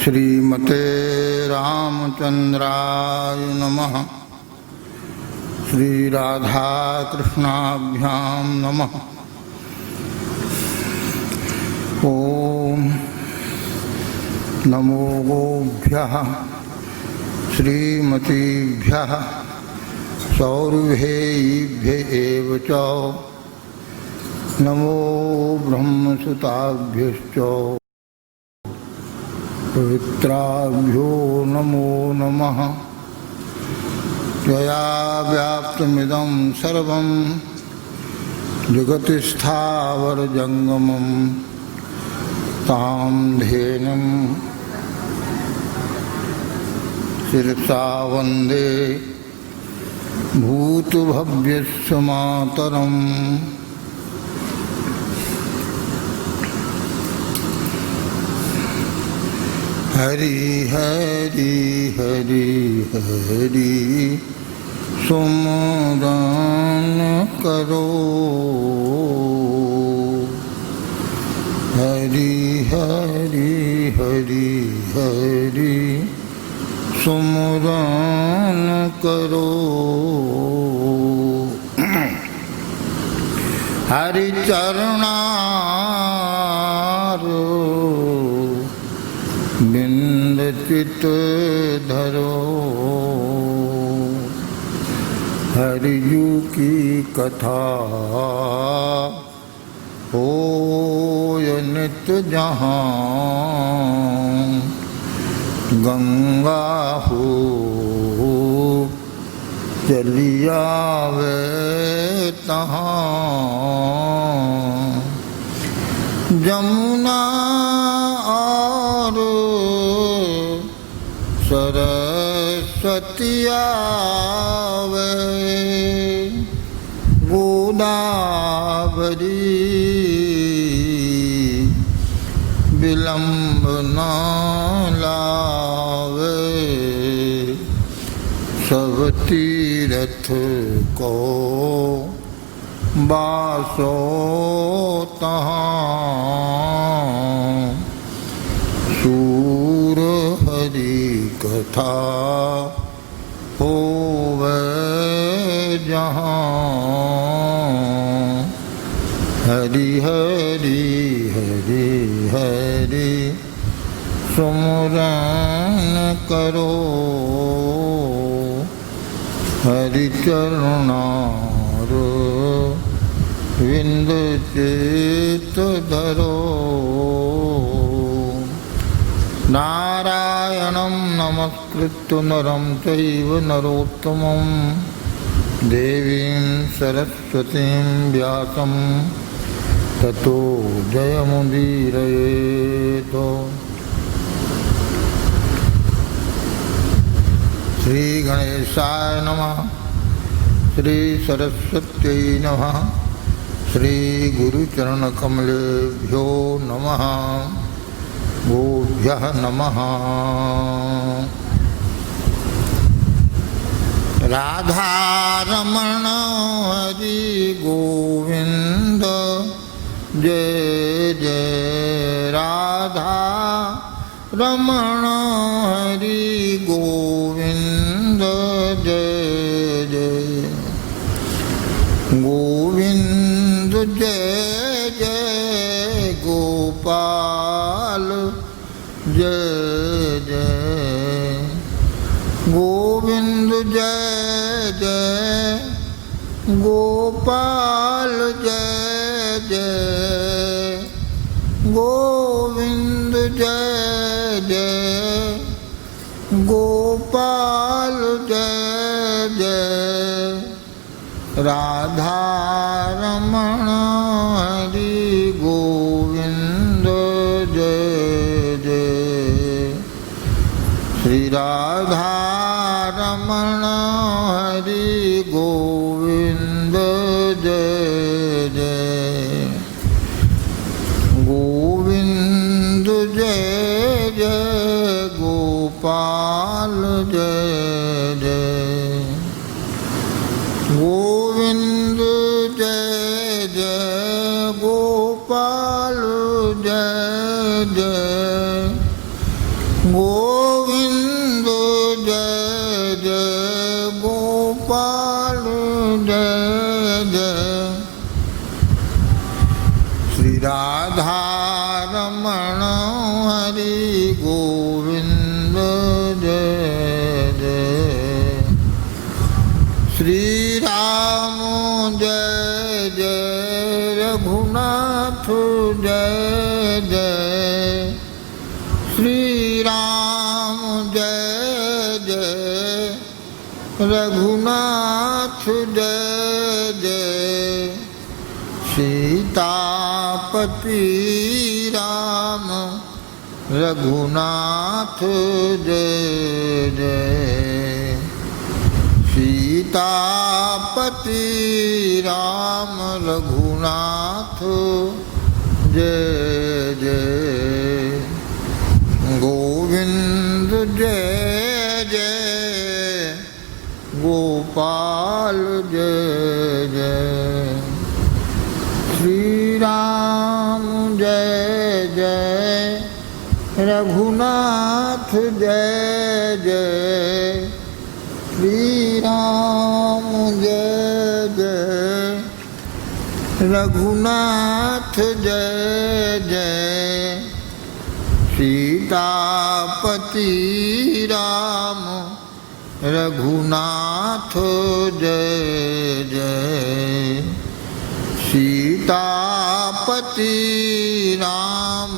श्रीमते रामचंद्राय नमः। श्री राधा कृष्णाभ्यां नमः। ओम नमो गोभ्यः श्रीमतीभ्यः सौरभेभ्य एव च नमो ब्रह्मसुताभ्यश्च पवित्राभ्यो नमो नमः। त्वया व्याप्तमिदं सर्वं जगतिस्थावरजङ्गमं तां धेनुं शिरसा वन्दे भूतभव्यस्य मातरम्। हरि हरि हरि हरि सुमरन करो। हरि हरि हरि हरि सुमरन करो। हरि चरणार बिंद चित धरो। हरियू की कथा होय नित्य जहाँ गंगा हो चलिया वे तहाँ। जमुना और सरस्वती आवे गोदावरी विलंब न लावे। सब तीरथ को बासो तहाँ। सूर हरि कथा होवे जहाँ। हरि हरि हरि हरि सुमरन करो। हरि चरणार विंद चित धरो। नारायणं नमस्कृत्य नरं चैव नरोत्तमं देवीं सरस्वतीं व्यासं ततो जयमुदीरयेत्। श्री गणेशाय नमः। श्री सरस्वत्यै नमः। श्री गुरुचरणकमलेभ्यो नमः। गोभ्यः नमः। राधा रमण हरि गोविंद जय जय राधा रमण हरि गोविंद जय जय गोविंद जय जय गोपाल जय जय गोविंद जय जय गोपाल जय जय गोविंद जय जय गोपाल जय जय राधा रमण हरि गोविंद जय जय। श्री राधा रमण हरि गोविंद जय जय गोविंद जय जय गोपाल जय जय गोविंद जय जय गोपाल जय जय गोविंद जय जय गोपाल जय जय श्री राधा रमण हरि गोविंद जय जय श्री राम जय जय रघुनाथ जय जय श्री राम जय जय रघुनाथ जय जय सीतापति राम रघुनाथ जय जय सीतापति राम रघुनाथ जय जय गोविंद जय जय गोपाल जय जय श्री राम जय जय रघुनाथ जय जय श्री राम जय जय रघुनाथ जय जय सीतापति राम रघुनाथ जय जय सीतापति राम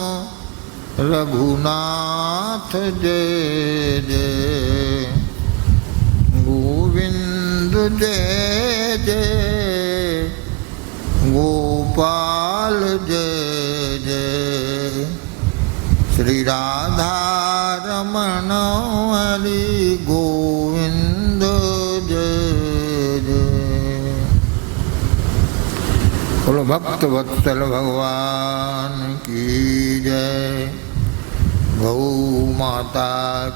रघुनाथ जय जय गोविंद जय जय गोपाल जय जय श्री राधा रमण हरि गोविंद जय जय बोलो भक्त वत्सल भगवान की जय गौ माता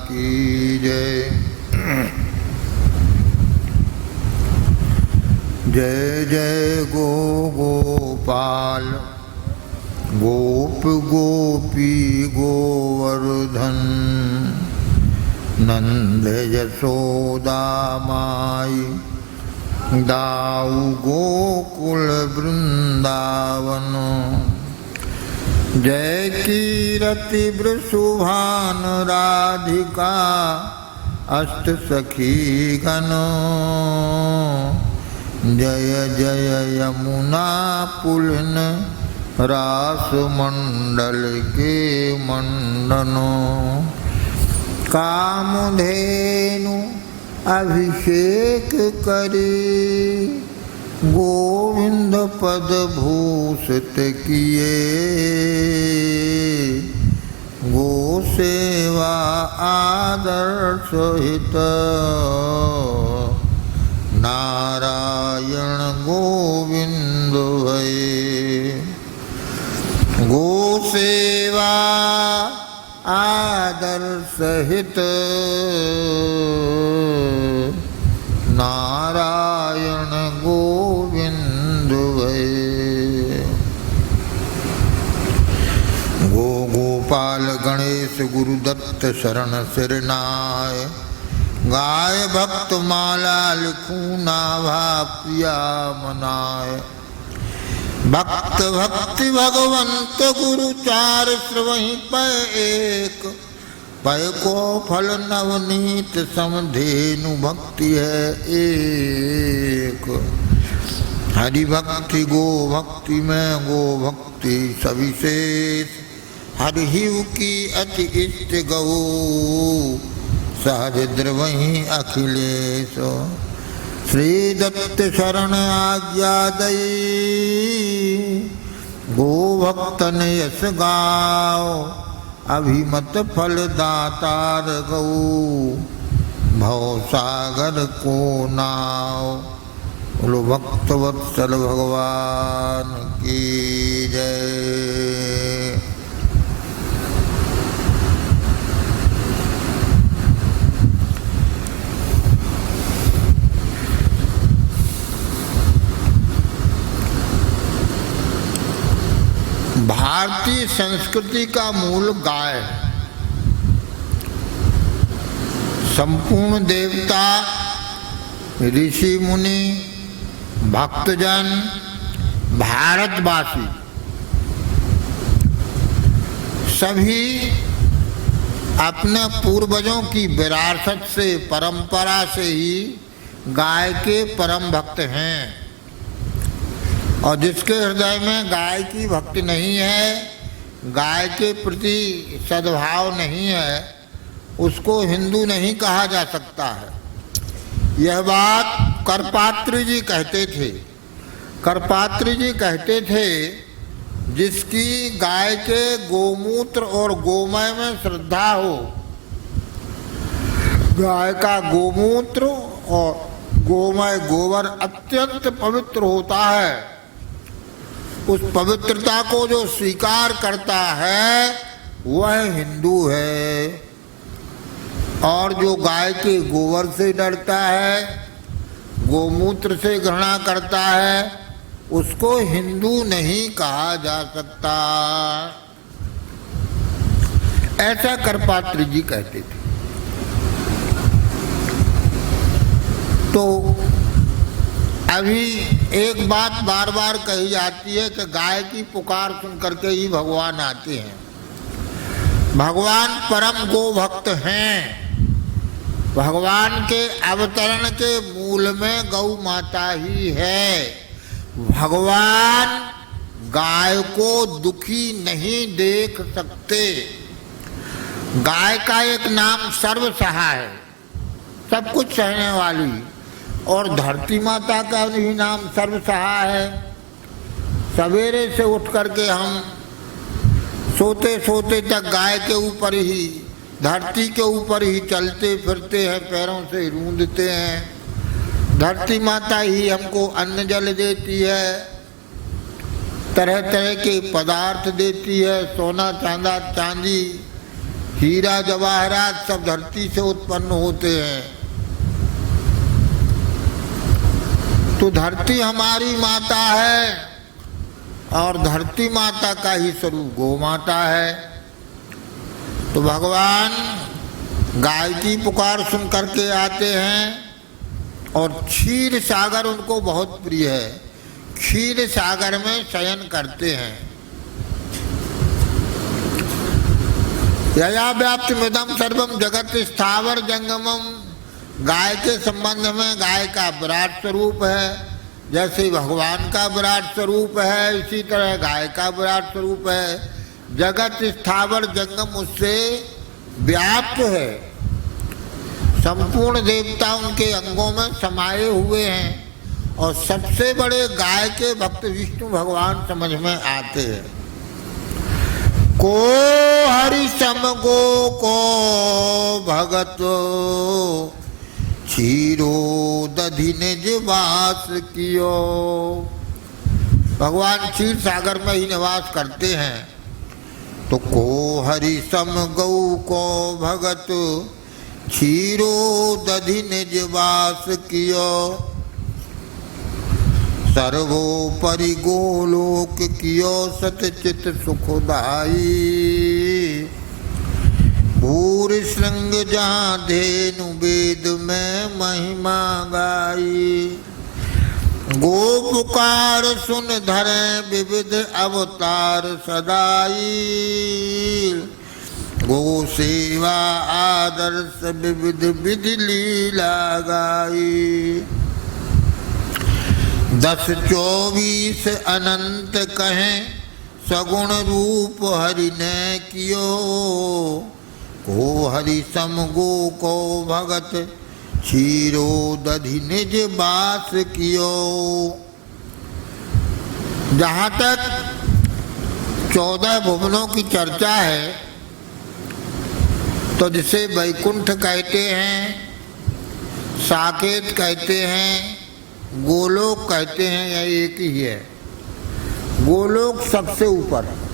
की जय जय जय गो गोपाल गोप गोपी गोवर्धन नंद यशोदा माई दाऊ गोकुल वृंदावन जय कीरति वृषभान राधिका अष्ट सखी गण जय जय यमुना पुलिन रास मंडल के मंडनों कामधेनु अभिषेक करे गोविंद पद भूषित किए गो सेवा आदर सहित नारायण गोविंद भये गो सेवा आदर सहित नारायण गोविंद भये गो गोपाल गणेश गुरुदत्त शरण सिरनाय गाय भक्त माला लिखूं नाभा प्रिया मनाय भक्त भक्ति भगवंत गुरु चार श्रवही पय एक पय को फल नवनीत समधेनु भक्ति है एक हरि भक्ति गो भक्ति में गो भक्ति सविशेष हरि हिव की अति इष्ट गौ सहज द्रवही अखिलेश श्री दत्त शरण आज्ञा दई गो भक्तन यश गाओ अभिमत फल दातार गौ भव सागर को नाव बोलो भक्त वत्सल भगवान की जय। भारतीय संस्कृति का मूल गाय है। संपूर्ण देवता, ऋषि मुनि, भक्तजन, भारतवासी सभी अपने पूर्वजों की विरासत से, परंपरा से ही गाय के परम भक्त हैं। और जिसके हृदय में गाय की भक्ति नहीं है, गाय के प्रति सद्भाव नहीं है, उसको हिंदू नहीं कहा जा सकता है। यह बात करपात्री जी कहते थे। करपात्री जी कहते थे, जिसकी गाय के गोमूत्र और गोमय में श्रद्धा हो, गाय का गोमूत्र और गोमय गोबर अत्यंत पवित्र होता है। उस पवित्रता को जो स्वीकार करता है वह हिंदू है। और जो गाय के गोबर से डरता है, गोमूत्र से घृणा करता है, उसको हिंदू नहीं कहा जा सकता। ऐसा करपात्री जी कहते थे। तो अभी एक बात बार बार कही जाती है कि गाय की पुकार सुन करके ही भगवान आते हैं। भगवान परम गोभक्त हैं। भगवान के अवतरण के मूल में गौ माता ही है। भगवान गाय को दुखी नहीं देख सकते। गाय का एक नाम सर्वसहा है, सब कुछ सहने वाली। और धरती माता का भी नाम सर्वसहा है। सवेरे से उठ करके हम सोते सोते तक गाय के ऊपर ही, धरती के ऊपर ही चलते फिरते हैं, पैरों से रूंदते हैं। धरती माता ही हमको अन्न जल देती है, तरह तरह के पदार्थ देती है। सोना चांदा चांदी हीरा जवाहरात सब धरती से उत्पन्न होते हैं। तो धरती हमारी माता है और धरती माता का ही स्वरूप गौ माता है। तो भगवान गाय की पुकार सुन करके आते हैं। और क्षीर सागर उनको बहुत प्रिय है। क्षीर सागर में शयन करते हैं। यया व्याप्तिमिदं सर्वं जगत स्थावर जंगमम। गाय के संबंध में गाय का विराट स्वरूप है। जैसे भगवान का विराट स्वरूप है, इसी तरह गाय का विराट स्वरूप है। जगत स्थावर जंगम उससे व्याप्त है। संपूर्ण देवता उनके अंगों में समाये हुए हैं। और सबसे बड़े गाय के भक्त विष्णु भगवान समझ में आते हैं। को हरि सम गो को भगत, क्षीरो दधि निज वास कियो। भगवान क्षीर सागर में ही निवास करते हैं। तो को हरि सम गौ को भगत, क्षीरो दधि निज वास कियो। सर्वोपरि गोलोक कियो सतचित सुखदाई। भूर श्रृंग जहाँ धेनु वेद में महिमा गाई। गो पुकार सुन धरे विविध अवतार सदाई। गो सेवा आदर्श विविध विधि लीला गाई। 10-24 अनंत कहें सगुण रूप हरि ने कियो। को हरि सम गो को भगत, क्षीरो दधि निज बास कियो। जहाँ तक 14 भुवनों की चर्चा है, तो जिसे वैकुंठ कहते हैं, साकेत कहते हैं, गोलोक कहते हैं, यह एक ही है। गोलोक सबसे ऊपर है।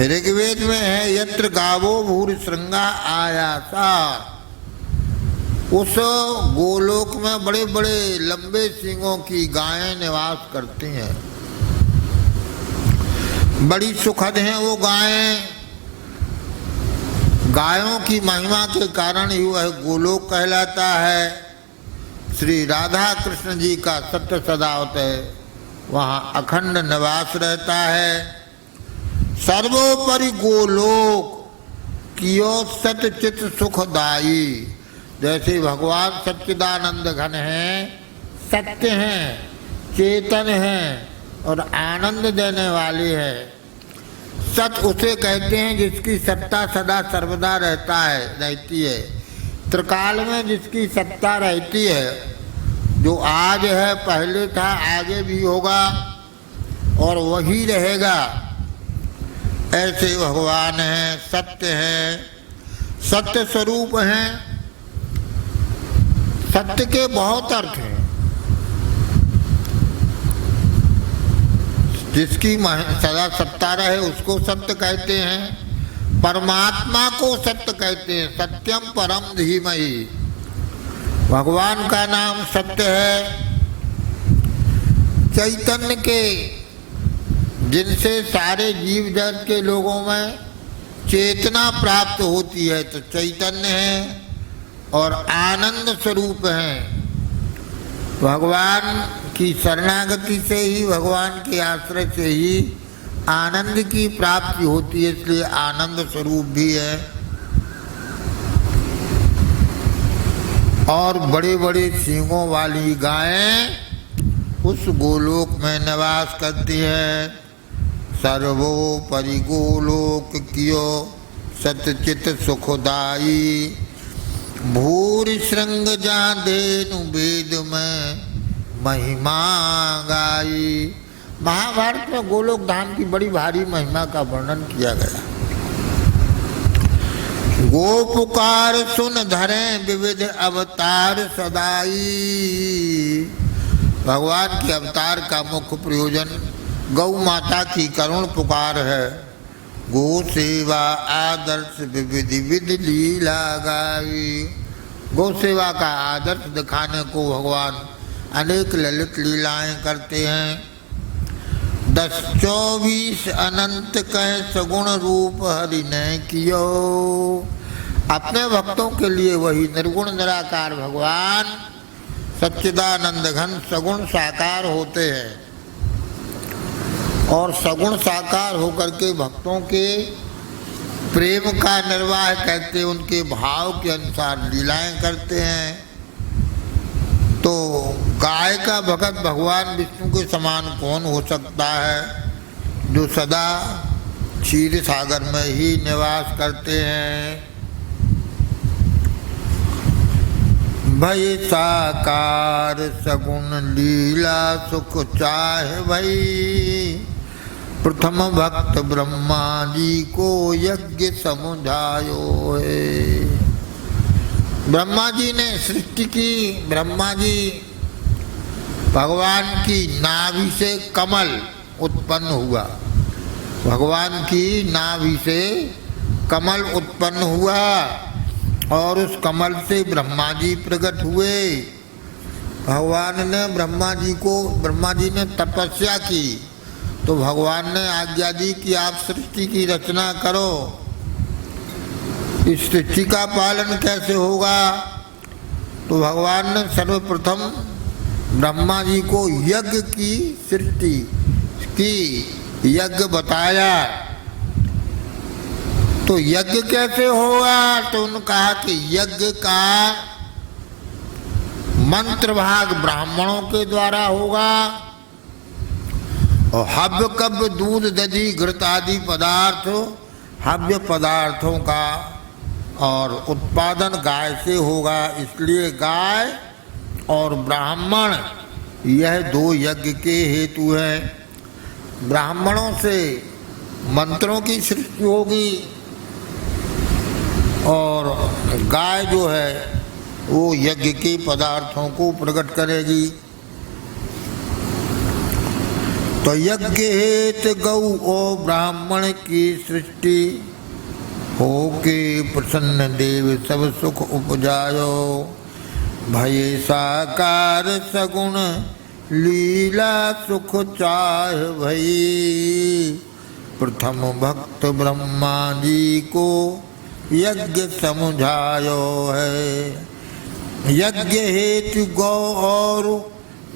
ऋग्वेद में है यत्र गावो भूर श्रृंगा आयासा। उस गोलोक में बड़े बड़े लंबे सींगों की गायें निवास करती हैं। बड़ी सुखद हैं वो गायें। गायों की महिमा के कारण ही वह गोलोक कहलाता है। श्री राधा कृष्ण जी का सत्य सदावत है, वहाँ अखंड निवास रहता है। सर्वोपरि गोलोक कियो सतचित सुखदाई। जैसे भगवान सच्चिदानंद घन हैं, सत्य हैं, चेतन हैं और आनंद देने वाले हैं। सत उसे कहते हैं जिसकी सत्ता सदा सर्वदा रहती है। त्रिकाल में जिसकी सत्ता रहती है, जो आज है, पहले था, आगे भी होगा और वही रहेगा, ऐसे भगवान हैं, सत्य हैं, सत्य स्वरूप हैं। सत्य के बहुत अर्थ हैं। जिसकी सदा सत्ता रहे उसको सत्य कहते हैं। परमात्मा को सत्य कहते हैं। सत्यम परम धीमहि। भगवान का नाम सत्य है। चैतन्य के, जिनसे सारे जीव जगत के लोगों में चेतना प्राप्त होती है, तो चैतन्य है और आनंद स्वरूप हैं। भगवान की शरणागति से ही, भगवान के आश्रय से ही आनंद की प्राप्ति होती है, इसलिए आनंद स्वरूप भी है। और बड़े बड़े सींगों वाली गायें उस गोलोक में निवास करती हैं। सर्वोपरि गोलोक कियो सतचित सुखदाई। भूरि श्रृंग जादेनु वेद में महिमा गाई। महाभारत में गोलोक धाम की बड़ी भारी महिमा का वर्णन किया गया। गो पुकार सुन धरें विविध अवतार सदाई। भगवान के अवतार का मुख्य प्रयोजन गौ माता की करुण पुकार है। गो सेवा आदर्श विविध विधि लीला गाई। गौ सेवा का आदर्श दिखाने को भगवान अनेक ललित लीलाएं करते हैं। 10-24 अनंत कह सगुण रूप हरि ने कियो। अपने भक्तों के लिए वही निर्गुण निराकार भगवान सच्चिदानंद घन सगुण साकार होते हैं और सगुण साकार होकर के भक्तों के प्रेम का निर्वाह करते, उनके भाव के अनुसार लीलाएं करते हैं। तो गाय का भगत भगवान विष्णु के समान कौन हो सकता है, जो सदा क्षीर सागर में ही निवास करते हैं। भय साकार सगुण लीला सुख चाहे भई। प्रथम भक्त ब्रह्मा जी को यज्ञ समुझायो है। ब्रह्मा जी ने सृष्टि की। ब्रह्मा जी भगवान की नाभि से कमल उत्पन्न हुआ। भगवान की नाभि से कमल उत्पन्न हुआ और उस कमल से ब्रह्मा जी प्रकट हुए। भगवान ने ब्रह्मा जी ने तपस्या की, तो भगवान ने आज्ञा दी कि आप सृष्टि की रचना करो। इस सृष्टि का पालन कैसे होगा? तो भगवान ने सर्वप्रथम ब्रह्मा जी को यज्ञ की सृष्टि की यज्ञ बताया। तो यज्ञ कैसे होगा? तो उन्होंने कहा कि यज्ञ का मंत्र भाग ब्राह्मणों के द्वारा होगा और हव्य कव्य दूध दधि घृत आदि पदार्थ हव्य पदार्थों का और उत्पादन गाय से होगा। इसलिए गाय और ब्राह्मण यह दो यज्ञ के हेतु हैं। ब्राह्मणों से मंत्रों की सृष्टि होगी और गाय जो है वो यज्ञ के पदार्थों को प्रकट करेगी। तो यज्ञ हेत गौ और ब्राह्मण की सृष्टि हो के प्रसन्न देव सब सुख उपजायो। भय साकार सगुण लीला सुख चाह भई। प्रथम भक्त ब्रह्मा जी को यज्ञ समझायो है। यज्ञ हेतु गौ और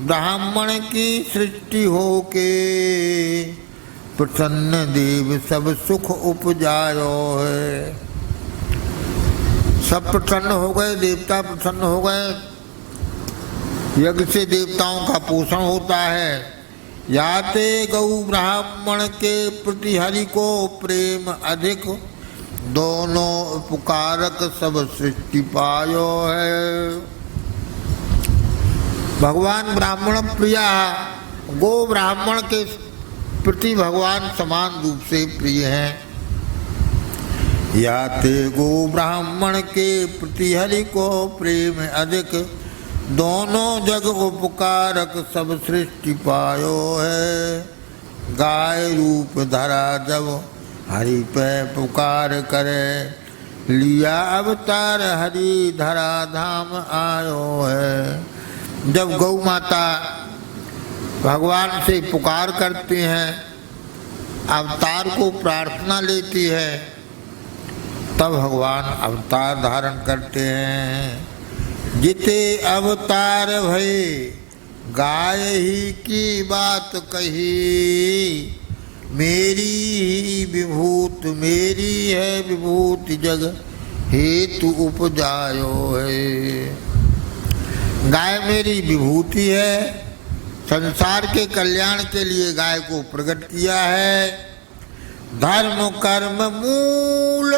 ब्राह्मण की सृष्टि हो के प्रसन्न देव सब सुख उपजायो है। सब प्रसन्न हो गए, देवता प्रसन्न हो गए। यज्ञ से देवताओं का पोषण होता है। याते गौ ब्राह्मण के प्रति हरि को प्रेम अधिक, दोनों उपकारक सब सृष्टि पायो है। भगवान ब्राह्मण प्रिया, गो ब्राह्मण के प्रति भगवान समान रूप से प्रिय हैं। याते गो ब्राह्मण के प्रति हरि को प्रेम अधिक, दोनों जग उपकारक सब सृष्टि पायो है। गाय रूप धरा जब हरि पे पुकार करे, लिया अवतार हरि धरा धाम आयो है। जब गौ माता भगवान से पुकार करती हैं, अवतार को प्रार्थना लेती है, तब भगवान अवतार धारण करते हैं। जिते अवतार भये गाय ही की बात कही, मेरी ही विभूत मेरी है विभूति जग हेतु उपजायो है। गाय मेरी विभूति है, संसार के कल्याण के लिए गाय को प्रकट किया है। धर्म कर्म मूल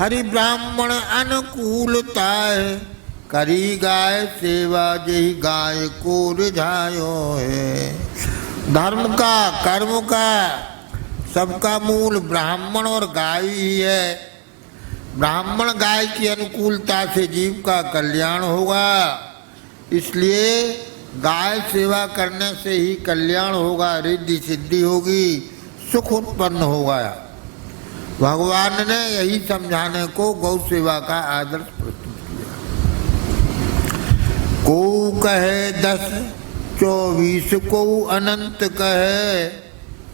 हरि ब्राह्मण अनुकूलता है, करी गाय सेवा जही गाय को रिझायो है। धर्म का कर्म का सबका मूल ब्राह्मण और गाय ही है। ब्राह्मण गाय की अनुकूलता से जीव का कल्याण होगा, इसलिए गाय सेवा करने से ही कल्याण होगा, रिद्धि सिद्धि होगी, सुख उत्पन्न होगा। भगवान ने यही समझाने को गौ सेवा का आदर्श प्रस्तुत किया। को कहे 10 24 को अनंत कहे,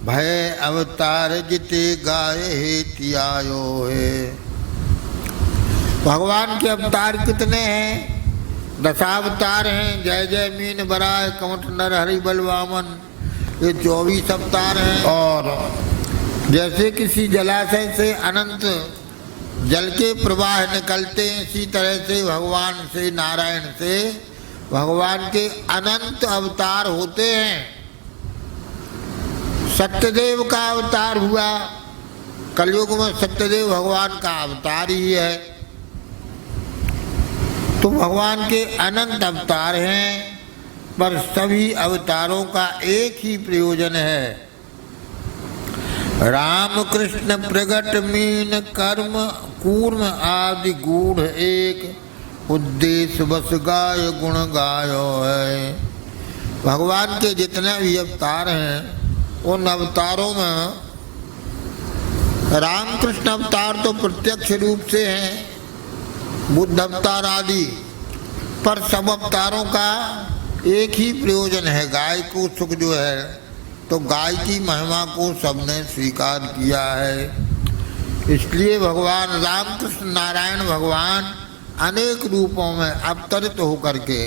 भय अवतार जिते गाय हेति आयो है। भगवान के अवतार कितने हैं? 10 अवतार हैं। जय जय मीन बराय कमठ नर हरि बल वामन, ये 24 अवतार हैं। और जैसे किसी जलाशय से अनंत जल के प्रवाह निकलते हैं, इसी तरह से भगवान से, नारायण से भगवान के अनंत अवतार होते हैं। सत्यदेव का अवतार हुआ, कलयुग में सत्यदेव भगवान का अवतार ही है। तो भगवान के अनंत अवतार हैं, पर सभी अवतारों का एक ही प्रयोजन है। राम कृष्ण प्रगट मीन कर्म कूर्म आदि गूढ़ एक, उद्देश्य बस गाय गुण गायो है। भगवान के जितने भी अवतार हैं, उन अवतारों में राम कृष्ण अवतार तो प्रत्यक्ष रूप से हैं, बुद्ध अवतार आदि, पर सब अवतारों का एक ही प्रयोजन है, गाय को सुख जो है। तो गाय की महिमा को सबने स्वीकार किया है। इसलिए भगवान रामकृष्ण नारायण भगवान अनेक रूपों में अवतरित होकर के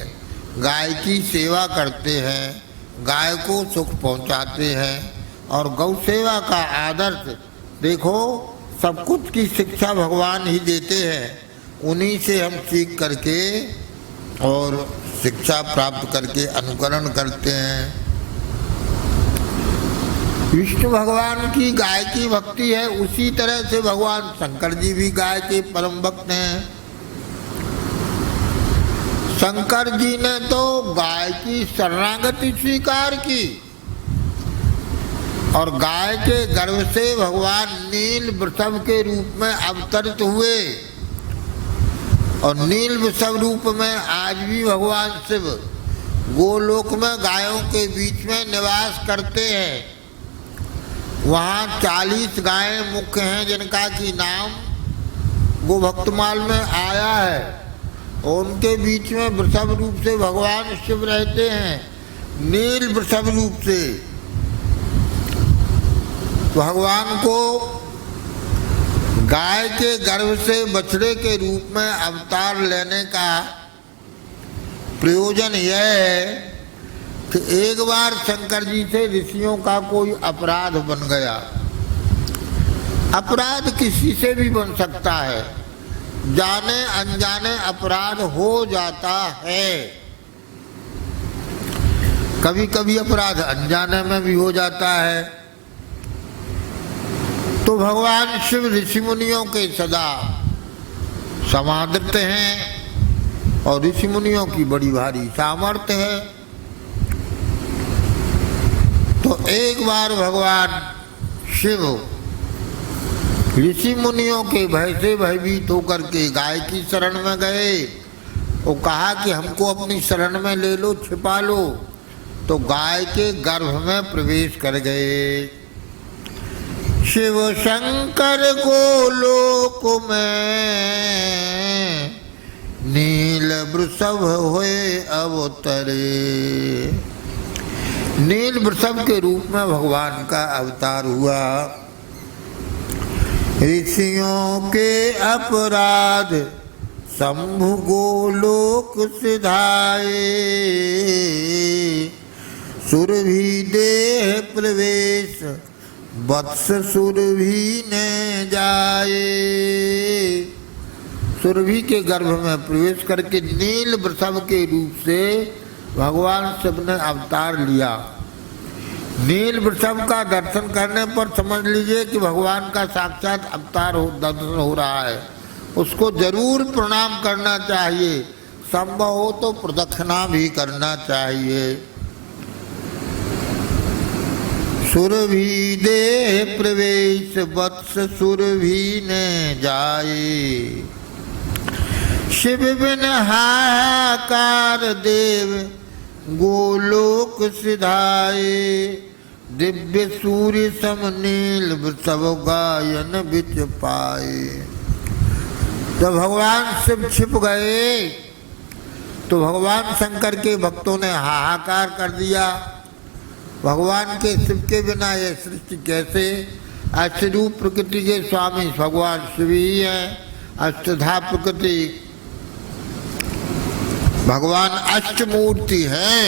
गाय की सेवा करते हैं, गाय को सुख पहुंचाते हैं। और गौ सेवा का आदर्श देखो, सब कुछ की शिक्षा भगवान ही देते हैं, उन्हीं से हम सीख करके और शिक्षा प्राप्त करके अनुकरण करते हैं। विष्णु भगवान की गाय की भक्ति है, उसी तरह से भगवान शंकर जी भी गाय के परम भक्त हैं। शंकर जी ने तो गाय की शरणागति स्वीकार की और गाय के गर्भ से भगवान नील वृषभ के रूप में अवतरित हुए। और नील वृषभ रूप में आज भी भगवान शिव गोलोक में गायों के बीच में निवास करते हैं। वहाँ 40 गायें मुख्य हैं, जिनका की नाम गोभक्तमाल में आया है। और उनके बीच में वृषभ रूप से भगवान शिव रहते हैं, नील वृषभ रूप से। भगवान को गाय के गर्भ से बछड़े के रूप में अवतार लेने का प्रयोजन यह है कि एक बार शंकर जी से ऋषियों का कोई अपराध बन गया। अपराध किसी से भी बन सकता है, जाने अनजाने अपराध हो जाता है। कभी कभी अपराध अनजाने में भी हो जाता है। तो भगवान शिव ऋषि मुनियों के सदा समादृत हैं और ऋषि मुनियों की बड़ी भारी सामर्थ्य है। तो एक बार भगवान शिव ऋषि मुनियों के भय से भयभीत होकर के गाय की शरण में गए। वो कहा कि हमको अपनी शरण में ले लो, छिपा लो। तो गाय के गर्भ में प्रवेश कर गए। शिव शंकर गोलोक में नील वृषभ हुए अवतरे। नील वृषभ के रूप में भगवान का अवतार हुआ। ऋषियों के अपराध शंभु गोलोक सिधाए। सुरभि देह प्रवेश वत्स सुरभि ने जाए। सुरभि के गर्भ में प्रवेश करके नील वृषभ के रूप से भगवान शिव ने अवतार लिया। नील वृषभ का दर्शन करने पर समझ लीजिए कि भगवान का साक्षात अवतार दर्शन हो रहा है। उसको जरूर प्रणाम करना चाहिए, संभव हो तो प्रदक्षिणा भी करना चाहिए। सुरभि देह प्रवेश वत्स सुरभि ने जाए। शिव बिन हाहाकार देव गोलोक सिधाए। दिव्य सूर्य सम नील वृषभ गायन बिच पाए। जब भगवान शिव छिप गए तो भगवान शंकर के भक्तों ने हाहाकार कर दिया। भगवान के शिव के बिना यह सृष्टि कैसे? अष्टरूप प्रकृति के स्वामी भगवान शिव ही हैं। अष्टधा प्रकृति भगवान अष्टमूर्ति हैं,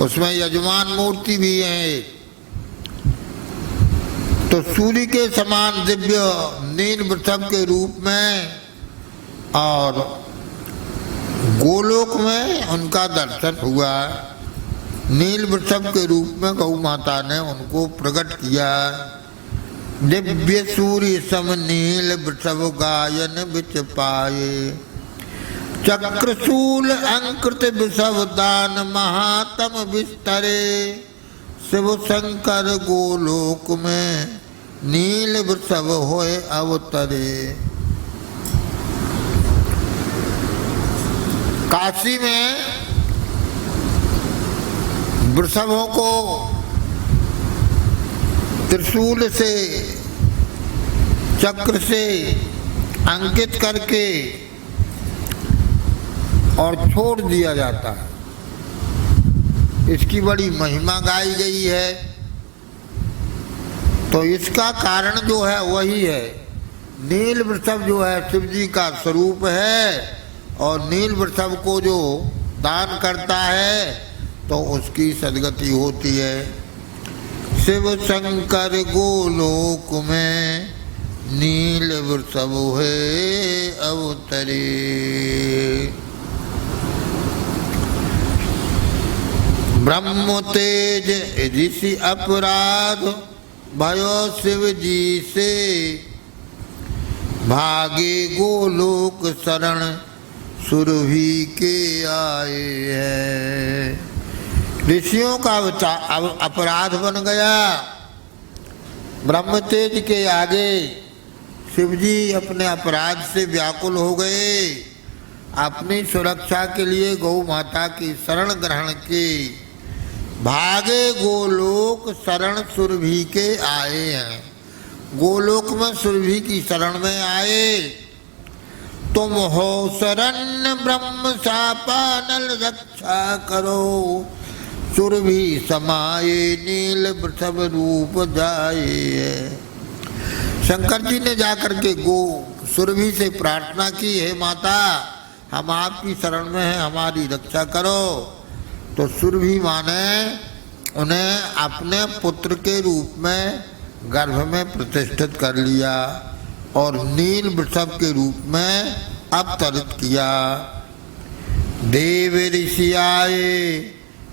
उसमें यजमान मूर्ति भी है। तो सूर्य के समान दिव्य नील वृषभ के रूप में और गोलोक में उनका दर्शन हुआ। नील वृषभ के रूप में गौ माता ने उनको प्रकट किया। दिव्य सूर्य सम नील वृषभ गायन बिच पाए। चक्रशूल अंकृत वृषभ दान महातम विस्तरे। शिव शंकर गोलोक में नील वृषभ होए अवतरे। काशी में वृषभों को त्रिशूल से चक्र से अंकित करके और छोड़ दिया जाता है। इसकी बड़ी महिमा गाई गई है। तो इसका कारण जो है वही है, नील वृषभ जो है शिव जी का स्वरूप है और नील वृषभ को जो दान करता है तो उसकी सदगति होती है। शिव शंकर गोलोक में नील वृषभ है अवतरे। ब्रह्म तेज ऋषि अपराध भयो शिव जी से। भागे गोलोक शरण सुरभि के आए हैं। ऋषियों का अपराध बन गया। ब्रह्म तेज के आगे शिवजी अपने अपराध से व्याकुल हो गए। अपनी सुरक्षा के लिए गौ माता की शरण ग्रहण की। भागे गोलोक शरण सुरभि के आए हैं। गोलोक में सुरभि की शरण में आए। तुम हो शरण ब्रह्म शापानल रक्षा करो। सुरभि समाये नील वृषभ रूप जाए। शंकर जी ने जाकर के गो सुरभि से प्रार्थना की, हे माता हम आपकी शरण में हैं, हमारी रक्षा करो। तो सुरभि माँ ने उन्हें अपने पुत्र के रूप में गर्भ में प्रतिष्ठित कर लिया और नील वृषभ के रूप में अवतरित किया। देव ऋषि आए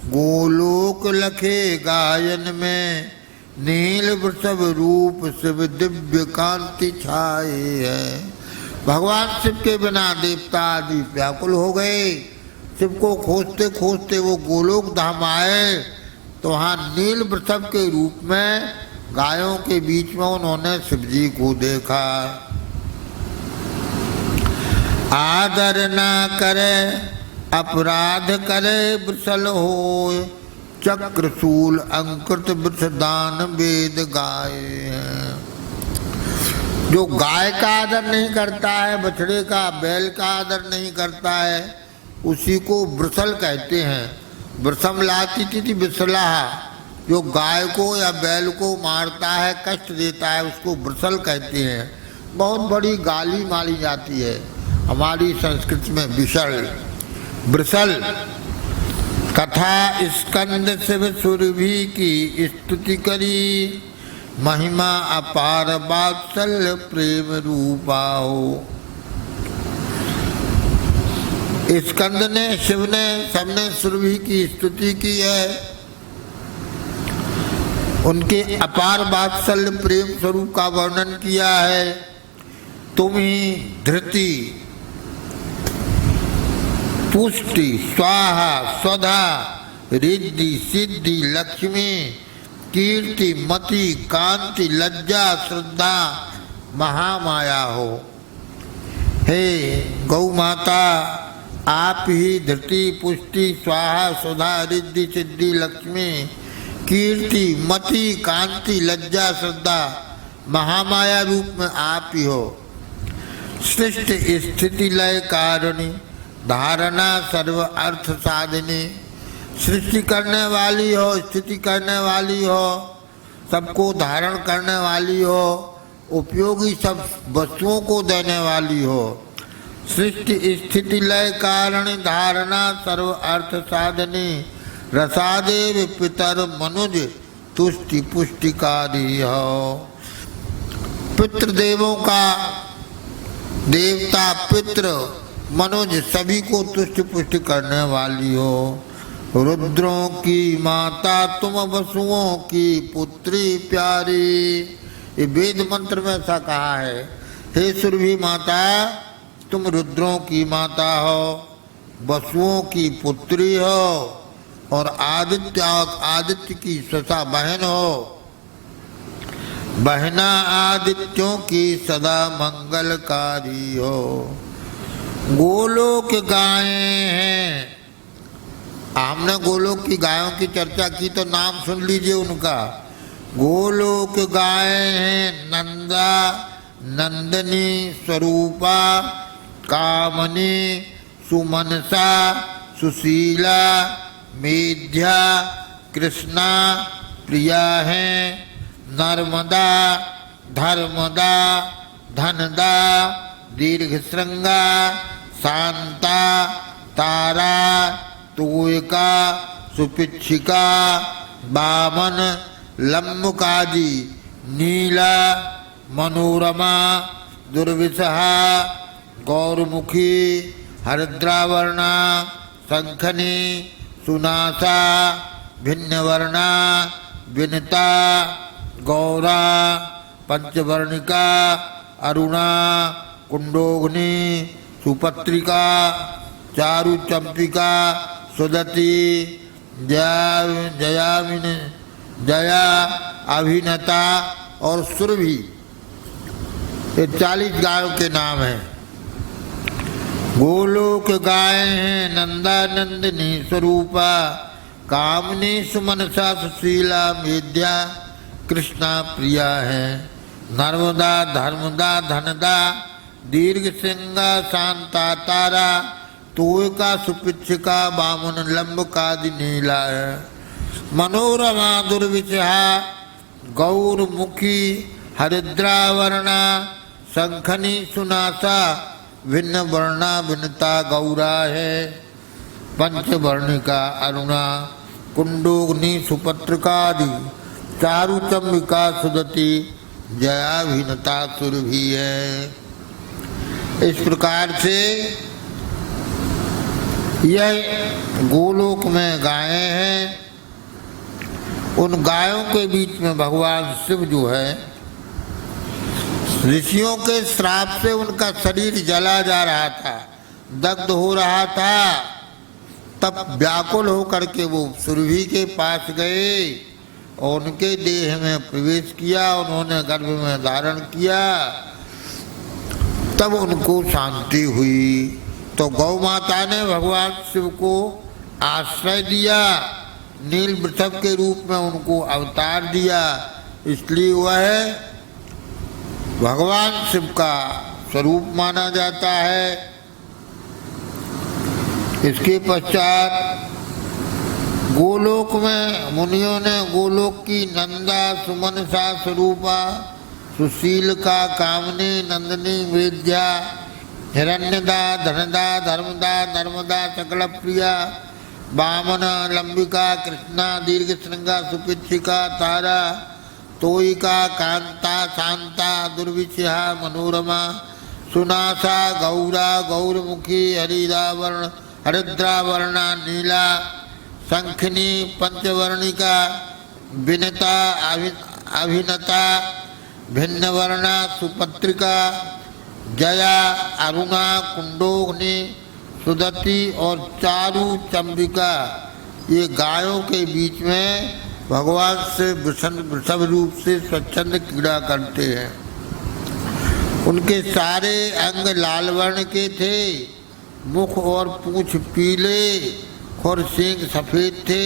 गोलोक लखे गायन में, नील वृषभ रूप शिव दिव्य कांति छाए है। भगवान शिव के बिना देवता आदि व्याकुल हो गए। शिव को खोजते खोजते वो गोलोक धाम आए तो वहाँ नील वृषभ के रूप में गायों के बीच में उन्होंने शिव जी को देखा। आदर ना करे अपराध करे वृषल हो, चक्रशूल अंकृत वृषदान वेद गाये। जो गाय का आदर नहीं करता है, बछड़े का बैल का आदर नहीं करता है, उसी को वृषल कहते हैं। वृषम लाती थी विषला, जो गाय को या बैल को मारता है, कष्ट देता है, उसको वृषल कहते हैं। बहुत बड़ी गाली मारी जाती है हमारी संस्कृति में विषल वृषल। कथा स्कंद शिव सुरभि की स्तुति करी, महिमा अपार वात्सल्य प्रेम रूपा हो। स्कंद ने शिव ने सबने सुरभि की स्तुति की है, उनके अपार वात्सल्य प्रेम स्वरूप का वर्णन किया है। तुम ही धृति पुष्टि स्वाहा स्वधा रिद्धि सिद्धि लक्ष्मी कीर्ति मति कांति लज्जा श्रद्धा महामाया हो। हे गौ माता, आप ही धृति पुष्टि स्वाहा स्वधा रिद्धि सिद्धि लक्ष्मी कीर्ति मति कांति लज्जा श्रद्धा महामाया रूप में आप ही हो। सृष्टि स्थिति लय कारिणी धारणा सर्व अर्थ साधिनी, सृष्टि करने वाली हो, स्थिति करने वाली हो, सबको धारण करने वाली हो, उपयोगी सब वस्तुओं को देने वाली हो। सृष्टि स्थिति लय कारण धारणा सर्व अर्थ साधनी, रसादेव पितर मनुज तुष्टि पुष्टिकारी हो। पितृदेवों का देवता पितृ मनुज सभी को तुष्ट पुष्ट करने वाली हो। रुद्रों की माता तुम वसुओं की पुत्री प्यारी, ये वेद मंत्र में ऐसा कहा है। हे सुरभि माता, तुम रुद्रों की माता हो, वसुओं की पुत्री हो और आदित्य की ससा बहन हो। बहना आदित्यों की सदा मंगलकारी हो। गोलोक गायें हैं, हमने गोलोक की गायों की चर्चा की तो नाम सुन लीजिए उनका। गोलोक गायें हैं नंदा नंदनी स्वरूपा कामनी सुमनसा सुशीला मेध्या कृष्णा प्रिया हैं। नर्मदा धर्मदा धनदा दीर्घश्रृंगा शांता तारा तोयका सुपिच्छिका बामन लम्बुकादि नीला मनोरमा दुर्विसहा गौरमुखी हरिद्रावर्णा शंखनी सुनासा भिन्नवर्णा विनता गौरा पंचवर्णिका अरुणा कुंडोग्नि सुपत्रिका चारु चंपिका सुदति जयाविन जया अभिनता और सुरभि, ये 40 गायों के नाम हैं। गोलोक गाय हैं नंदा नंदिनी स्वरूपा कामनी सुमनसा सुशीला मेध्या कृष्णा प्रिया है। नर्मदा धर्मदा धनदा दीर्घ श्रृंगा शांता तारा तोयका सुपिच्छिका बामन लंबकादि नीला है। मनोरमा दुर्विचहा गौरमुखी हरिद्रावर्णा शंखनी सुनासा भिन्न वर्णा भिन्नता गौरा है। पंचवर्णिका अरुणा कुंडोग्नि सुपत्रिकादि चारु चंबिका सुदति जया भिन्नता सुरभि है। इस प्रकार से यह गोलोक में गायें हैं। उन गायों के बीच में भगवान शिव जो है, ऋषियों के श्राप से उनका शरीर जला जा रहा था, दग्ध हो रहा था। तब व्याकुल होकर के वो सुरभि के पास गए और उनके देह में प्रवेश किया, उन्होंने गर्भ में धारण किया, तब उनको शांति हुई। तो गौ माता ने भगवान शिव को आश्रय दिया, नील वृषभ के रूप में उनको अवतार दिया, इसलिए वह भगवान शिव का स्वरूप माना जाता है। इसके पश्चात गोलोक में मुनियों ने गोलोक की नंदा सुमनसा स्वरूपा सुशीलका कामनी नंदिनी वेद्या हिरण्यदा धनदा धर्मदा नर्मदा सकल प्रिया वामन लंबिका कृष्णा दीर्घ श्रृंगा सुपिच्छिका तारा तोयिका कांता शांता दुर्विषहा मनोरमा सुनासा गौरा गौरमुखी हरिद्रावर्णा नीला शंखिनी पंचवर्णिका विनता अभिनता भिन्नवर्णा सुपत्रिका जया अरुणा कुंडोग्नि सुदति और चारु चंबिका, ये गायों के बीच में भगवान से वृषभ रूप से स्वच्छंद क्रीड़ा करते हैं। उनके सारे अंग लाल वर्ण के थे, मुख और पूंछ पीले, खुर सींग सफेद थे।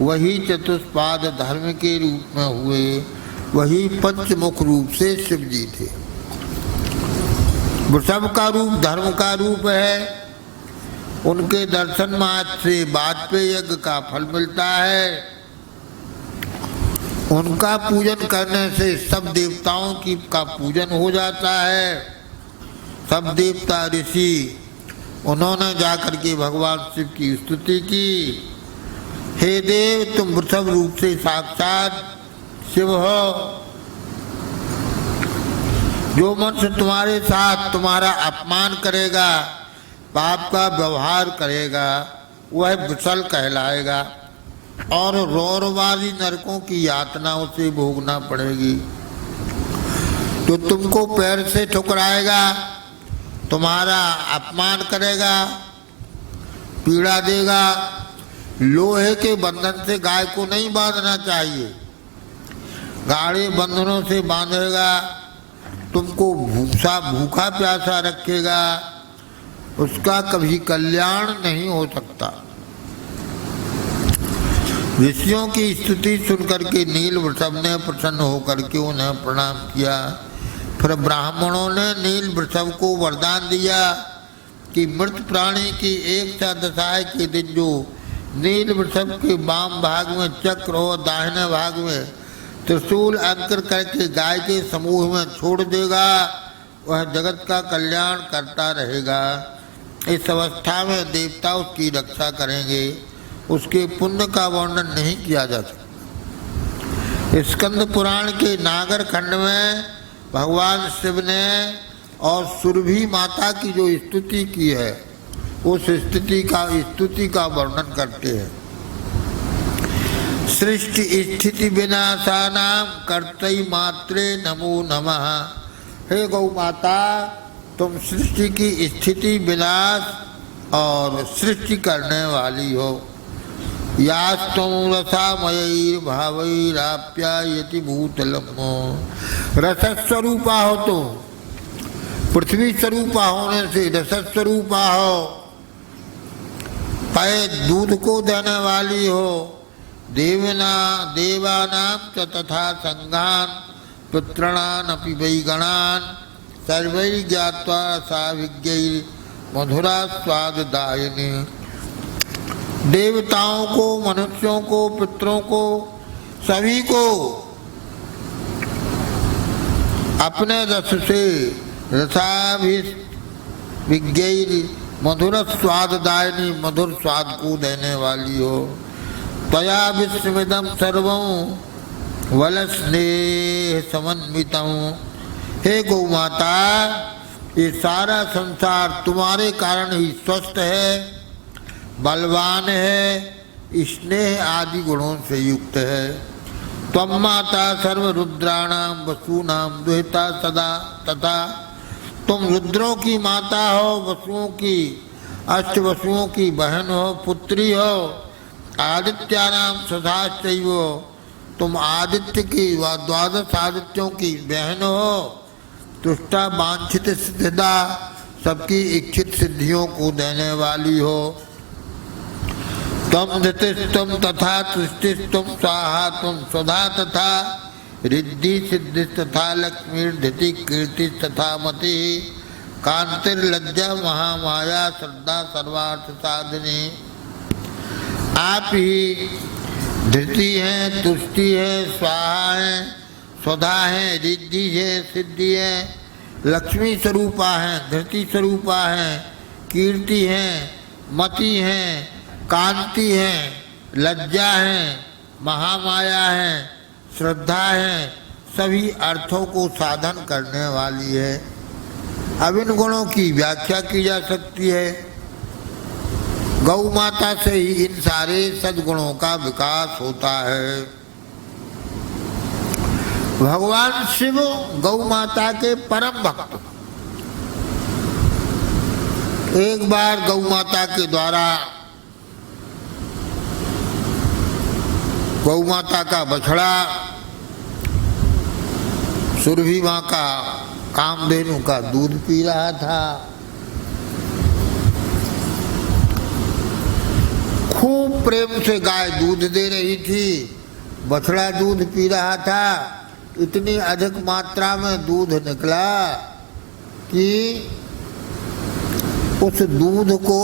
वही चतुष्पाद धर्म के रूप में हुए, वही पंचमुख रूप से शिव जी थे। वृषभ का रूप धर्म का रूप है। उनके दर्शन मात्र से वाजपेयी यज्ञ का फल मिलता है। उनका पूजन करने से सब देवताओं का पूजन हो जाता है। सब देवता ऋषि उन्होंने जाकर के भगवान शिव की स्तुति की, हे देव तुम वृषभ रूप से साक्षात शिव हो। जो मनुष्य तुम्हारे साथ तुम्हारा अपमान करेगा, पाप का व्यवहार करेगा, वह वृषल कहलाएगा और रौरवादी नरकों की यातना उसे भोगना पड़ेगी। तो तुमको पैर से ठुकराएगा, तुम्हारा अपमान करेगा, पीड़ा देगा। लोहे के बंधन से गाय को नहीं बांधना चाहिए, गाढ़े बंधनों से बांधेगा, तुमको भूखा प्यासा रखेगा, उसका कभी कल्याण नहीं हो सकता। ऋषियों की स्तुति सुनकर के नील वृषभ ने प्रसन्न होकर के उन्हें प्रणाम किया। फिर ब्राह्मणों ने नील वृषभ को वरदान दिया कि मृत प्राणी की एक दशाएं के दिन जो नील वृषभ के वाम भाग में चक्र और दाहिने भाग में त्रिशूल अंकित करके गाय के समूह में छोड़ देगा, वह जगत का कल्याण करता रहेगा। इस अवस्था में देवता उसकी रक्षा करेंगे, उसके पुण्य का वर्णन नहीं किया जा सकता। स्कंद पुराण के नागर खंड में भगवान शिव ने और सुरभि माता की जो स्तुति की है, उस स्तुति का वर्णन करते हैं। सृष्टि स्थिति विनाशानां कर्तई मात्रे नमो नमः। हे गौ माता, तुम सृष्टि की स्थिति विनाश और सृष्टि करने वाली हो। यास्तुम रसामयैर भावैराप्यायति भूतलम्। रसस्वरूपा हो तुम, पृथ्वी स्वरूपा होने से रसस्वरूपा हो। पय दूध को देने वाली हो। देवानां च तथा संघान पुत्राणानपि वै गणान सर्वै ज्ञात्वा साभिज्ञैः मधुरा स्वाददायिनी। देवताओं को, मनुष्यों को, पितरों को, सभी को अपने रस से रसाभिज्ञैः मधुर स्वाददायिनी, मधुर स्वाद को देने वाली हो। त्वया विश्वमिदं सर्वं वलस्नेह समन्वितं। हे गौ माता, ये सारा संसार तुम्हारे कारण ही स्वस्थ है, बलवान है, स्नेह आदि गुणों से युक्त है। त्वं माता सर्वरुद्राणां वसूनां दुहिता सदा तथा, तुम रुद्रों की माता हो, वसुओं की, अष्ट वसुओं की बहन हो, पुत्री हो। आदित्यानां सदाश्चैव, तुम आदित्य की व द्वादश आदित्यों की बहन हो। तुष्टा वांछित सिद्धिदा, सबकी इच्छित सिद्धियों को देने वाली हो। तुम धृतिस्तुम तथा तुष्टिस्तुम स्वाहा, तुम स्वधा तथा रिद्धि सिद्धि तथा लक्ष्मी धृति कीर्ति तथा मति, कांतिर्लज्जा महामाया श्रद्धा सर्वार्थ साधिनी। आप ही धृति है, तुष्टि है, स्वाहा है, स्वधा है, रिद्धि है, सिद्धि है, लक्ष्मी स्वरूपा है, धृति स्वरूपा है, कीर्ति है, मति है, कांति है, लज्जा है, महामाया है, श्रद्धा है, सभी अर्थों को साधन करने वाली है। अब इन गुणों की व्याख्या की जा सकती है। गौ माता से ही इन सारे सद्गुणों का विकास होता है। भगवान शिव गौ माता के परम भक्त। एक बार गौ माता के द्वारा गौ माता का बछड़ा सुरभि माँ का कामधेनु का दूध पी रहा था। खूब प्रेम से गाय दूध दे रही थी, बछड़ा दूध पी रहा था। इतनी अधिक मात्रा में दूध निकला कि उस दूध को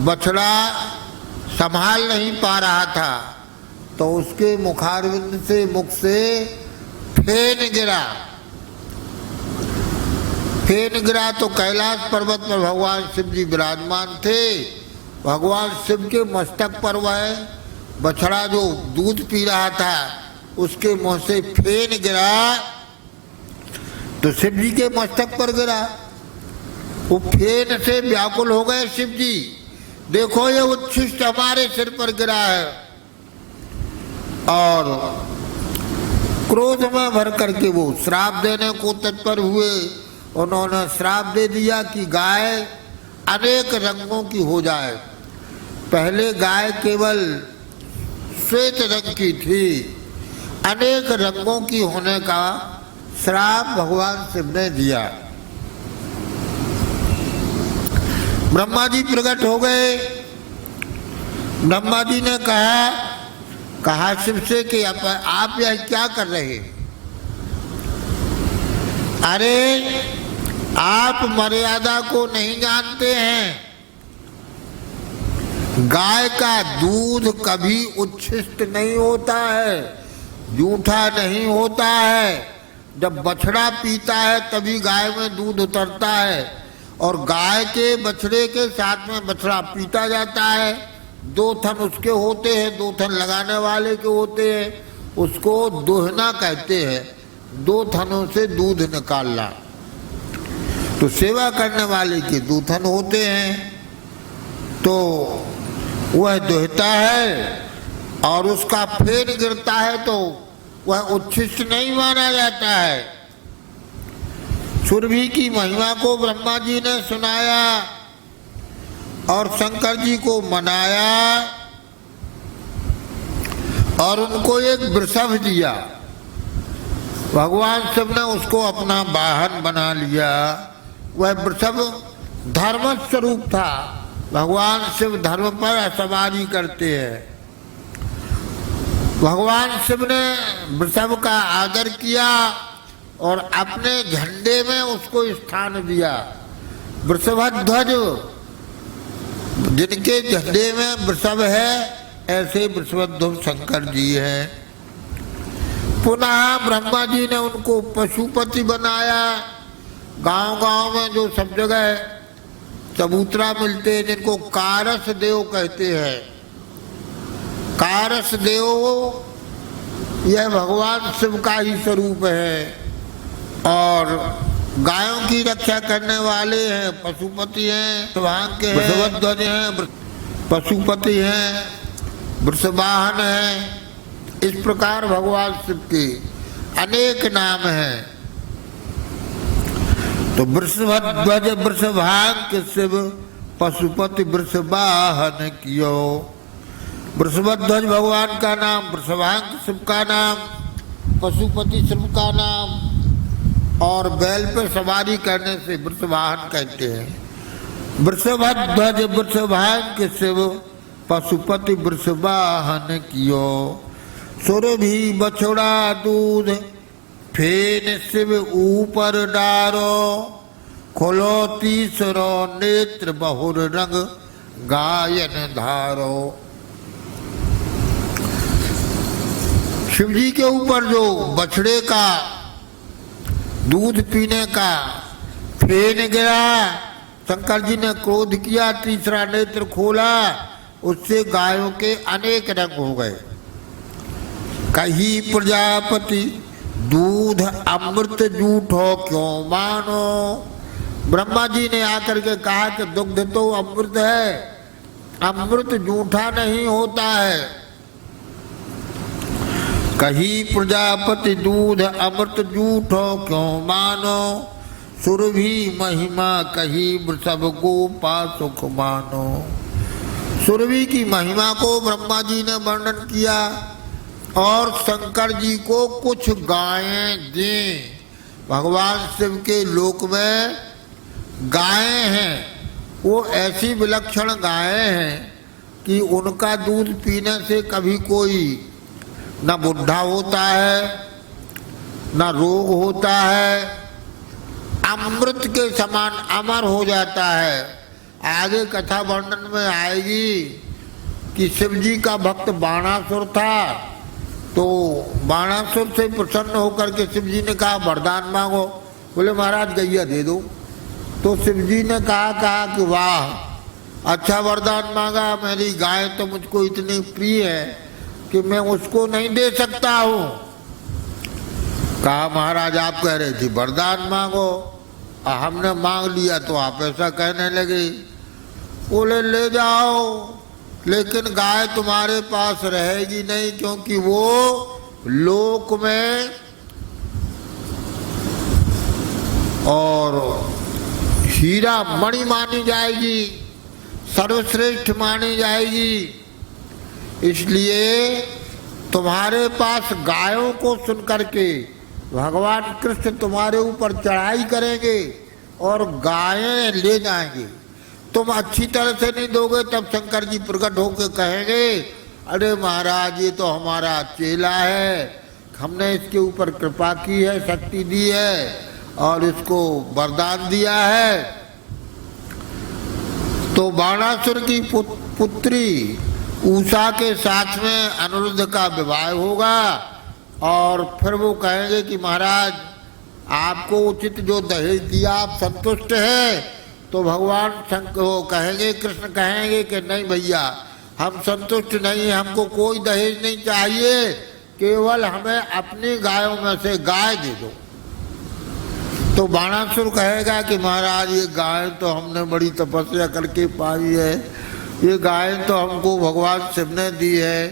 बछड़ा संभाल नहीं पा रहा था, तो उसके मुखारविंद से, मुख से फेन गिरा। फेन गिरा तो कैलाश पर्वत पर भगवान शिव जी विराजमान थे। भगवान शिव के मस्तक पर वह बछड़ा जो दूध पी रहा था उसके मुंह से फेन गिरा तो शिव जी के मस्तक पर गिरा। वो फेन से व्याकुल हो गए शिव जी, देखो ये उच्छिष्ट हमारे सिर पर गिरा है। और क्रोध में भर करके वो श्राप देने को तत्पर हुए। उन्होंने श्राप दे दिया कि गाय अनेक रंगों की हो जाए। पहले गाय केवल श्वेत रंग की थी, अनेक रंगों की होने का श्राप भगवान शिव ने दिया। ब्रह्मा जी प्रकट हो गए। ब्रह्मा जी ने कहा शिव से कि आप यह क्या कर रहे? अरे आप मर्यादा को नहीं जानते हैं। गाय का दूध कभी उच्छिष्ट नहीं होता है, जूठा नहीं होता है। जब बछड़ा पीता है तभी गाय में दूध उतरता है, और गाय के बछड़े के साथ में बछड़ा पीता जाता है। दो थन उसके होते हैं, दो थन लगाने वाले के होते हैं, उसको दोहना कहते हैं। दो थनों से दूध निकालना। तो सेवा करने वाले के दो थन होते हैं, तो वह दोहता है और उसका फेन गिरता है तो वह उच्छिष्ट नहीं माना जाता है। सुरभि की महिमा को ब्रह्मा जी ने सुनाया और शंकर जी को मनाया और उनको एक वृषभ दिया। भगवान शिव ने उसको अपना वाहन बना लिया। वह वृषभ धर्म स्वरूप था। भगवान शिव धर्म पर सवारी करते हैं। भगवान शिव ने वृषभ का आदर किया और अपने झंडे में उसको स्थान दिया। वृषभध्वज जिनके झंडे में वृषभ है ऐसे वृषभध्वज शंकर जी हैं। पुनः ब्रह्मा जी ने उनको पशुपति बनाया। गांव-गांव में जो सब जगह चबूतरा मिलते हैं जिनको कारस देव कहते हैं, कारस देव यह भगवान शिव का ही स्वरूप है और गायों की रक्षा करने वाले हैं, पशुपति हैं, वृषभांग के वृषभध्वज हैं, पशुपति हैं, वृषवाहन हैं। इस प्रकार भगवान शिव के अनेक नाम हैं। तो वृषभध्वज वृषभांग शिव पशुपति वृषवाहन कियो। वृषभध्वज भगवान का नाम, वृषभांग शिव का नाम, पशुपति शिव का नाम और बैल पे सवारी करने से वृषवाहन कहते हैं। वृषभध्वज वृषभांग शिव पशुपति वृषवाहन कियो। सुरभि बछड़ा दूध फेन शिव ऊपर डारो। खोलो तीसरो नेत्र बहुर रंग गायन धारो। शिव जी के ऊपर जो बछड़े का दूध पीने का फेन गिरा, शंकर जी ने क्रोध किया, तीसरा नेत्र खोला, उससे गायों के अनेक रंग हो गए। कही प्रजापति दूध अमृत जूठो क्यों मानो। ब्रह्मा जी ने आकर के कहा कि दुग्ध तो अमृत है, अमृत जूठा नहीं होता है। कही प्रजापति दूध अमृत जूठो क्यों मानो। सुरभि महिमा कही वृषभ गोपा सुख मानो। सुरभि की महिमा को ब्रह्मा जी ने वर्णन किया और शंकर जी को कुछ गायें दी। भगवान शिव के लोक में गायें हैं, वो ऐसी विलक्षण गायें हैं कि उनका दूध पीने से कभी कोई न बुढ़ा होता है, न रोग होता है, अमृत के समान अमर हो जाता है। आगे कथा वर्णन में आएगी कि शिव जी का भक्त बाणासुर था, तो बाणासुर से प्रसन्न होकर के शिव जी ने कहा वरदान मांगो। बोले महाराज गैया दे दो। तो शिव जी ने कहा कि वाह अच्छा वरदान मांगा, मेरी गाय तो मुझको इतनी प्रिय है कि मैं उसको नहीं दे सकता हूँ। कहा महाराज आप कह रहे थे वरदान मांगो, हमने मांग लिया तो आप ऐसा कहने लगे। बोले ले जाओ, लेकिन गाय तुम्हारे पास रहेगी नहीं, क्योंकि वो लोक में और हीरा मणि मानी जाएगी, सर्वश्रेष्ठ मानी जाएगी। इसलिए तुम्हारे पास गायों को सुन करके भगवान कृष्ण तुम्हारे ऊपर चढ़ाई करेंगे और गायें ले जाएंगे। तुम अच्छी तरह से नहीं दोगे तब शंकर जी प्रकट होकर कहेंगे अरे महाराज ये तो हमारा चेला है, हमने इसके ऊपर कृपा की है, शक्ति दी है और इसको वरदान दिया है। तो बाणासुर की पुत्री उषा के साथ में अनिरुद्ध का विवाह होगा और फिर वो कहेंगे कि महाराज आपको उचित जो दहेज दिया आप संतुष्ट है। तो भगवान शंकर कहेंगे, कृष्ण कहेंगे कि नहीं भैया हम संतुष्ट नहीं, हमको कोई दहेज नहीं चाहिए, केवल हमें अपनी गायों में से गाय दे दो। तो बाणासुर कहेगा कि महाराज ये गाय तो हमने बड़ी तपस्या करके पाई है, ये गाय तो हमको भगवान शिव ने दी है,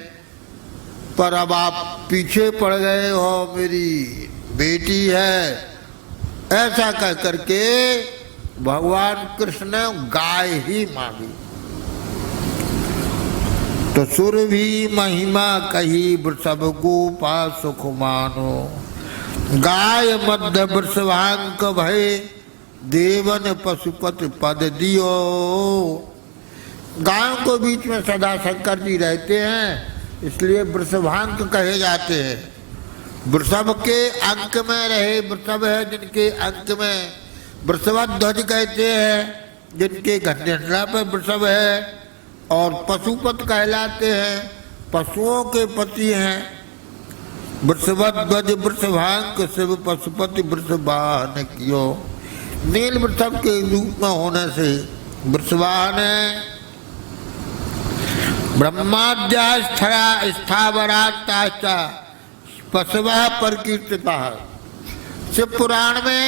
पर अब आप पीछे पड़ गए हो, मेरी बेटी है। ऐसा कह करके भगवान कृष्ण ने गाय ही मांगी। तो सुरभि महिमा कही वृषभ गोपा सुख मानो। गाय मध्य वृषभांक भय देवन पशुपति पद दियो। गायों को बीच में सदा शंकर जी रहते हैं, इसलिए वृषभांक कहे जाते हैं। वृषभ के अंक में रहे, वृषभ है जिनके अंक में वृषभध्वज कहते हैं। जिनके घंटा पे वृषभ है, और पशुपत कहलाते हैं, पशुओं के पति हैं। वृषभध्वज वृषभांक शिव पशुपति वृषवाहन कियो। नील वृषभ के रूप में होने से वृषवाहन है। ब्रह्माद्या स्थावराता पशव प्रकीर्तिता। शिव पुराण में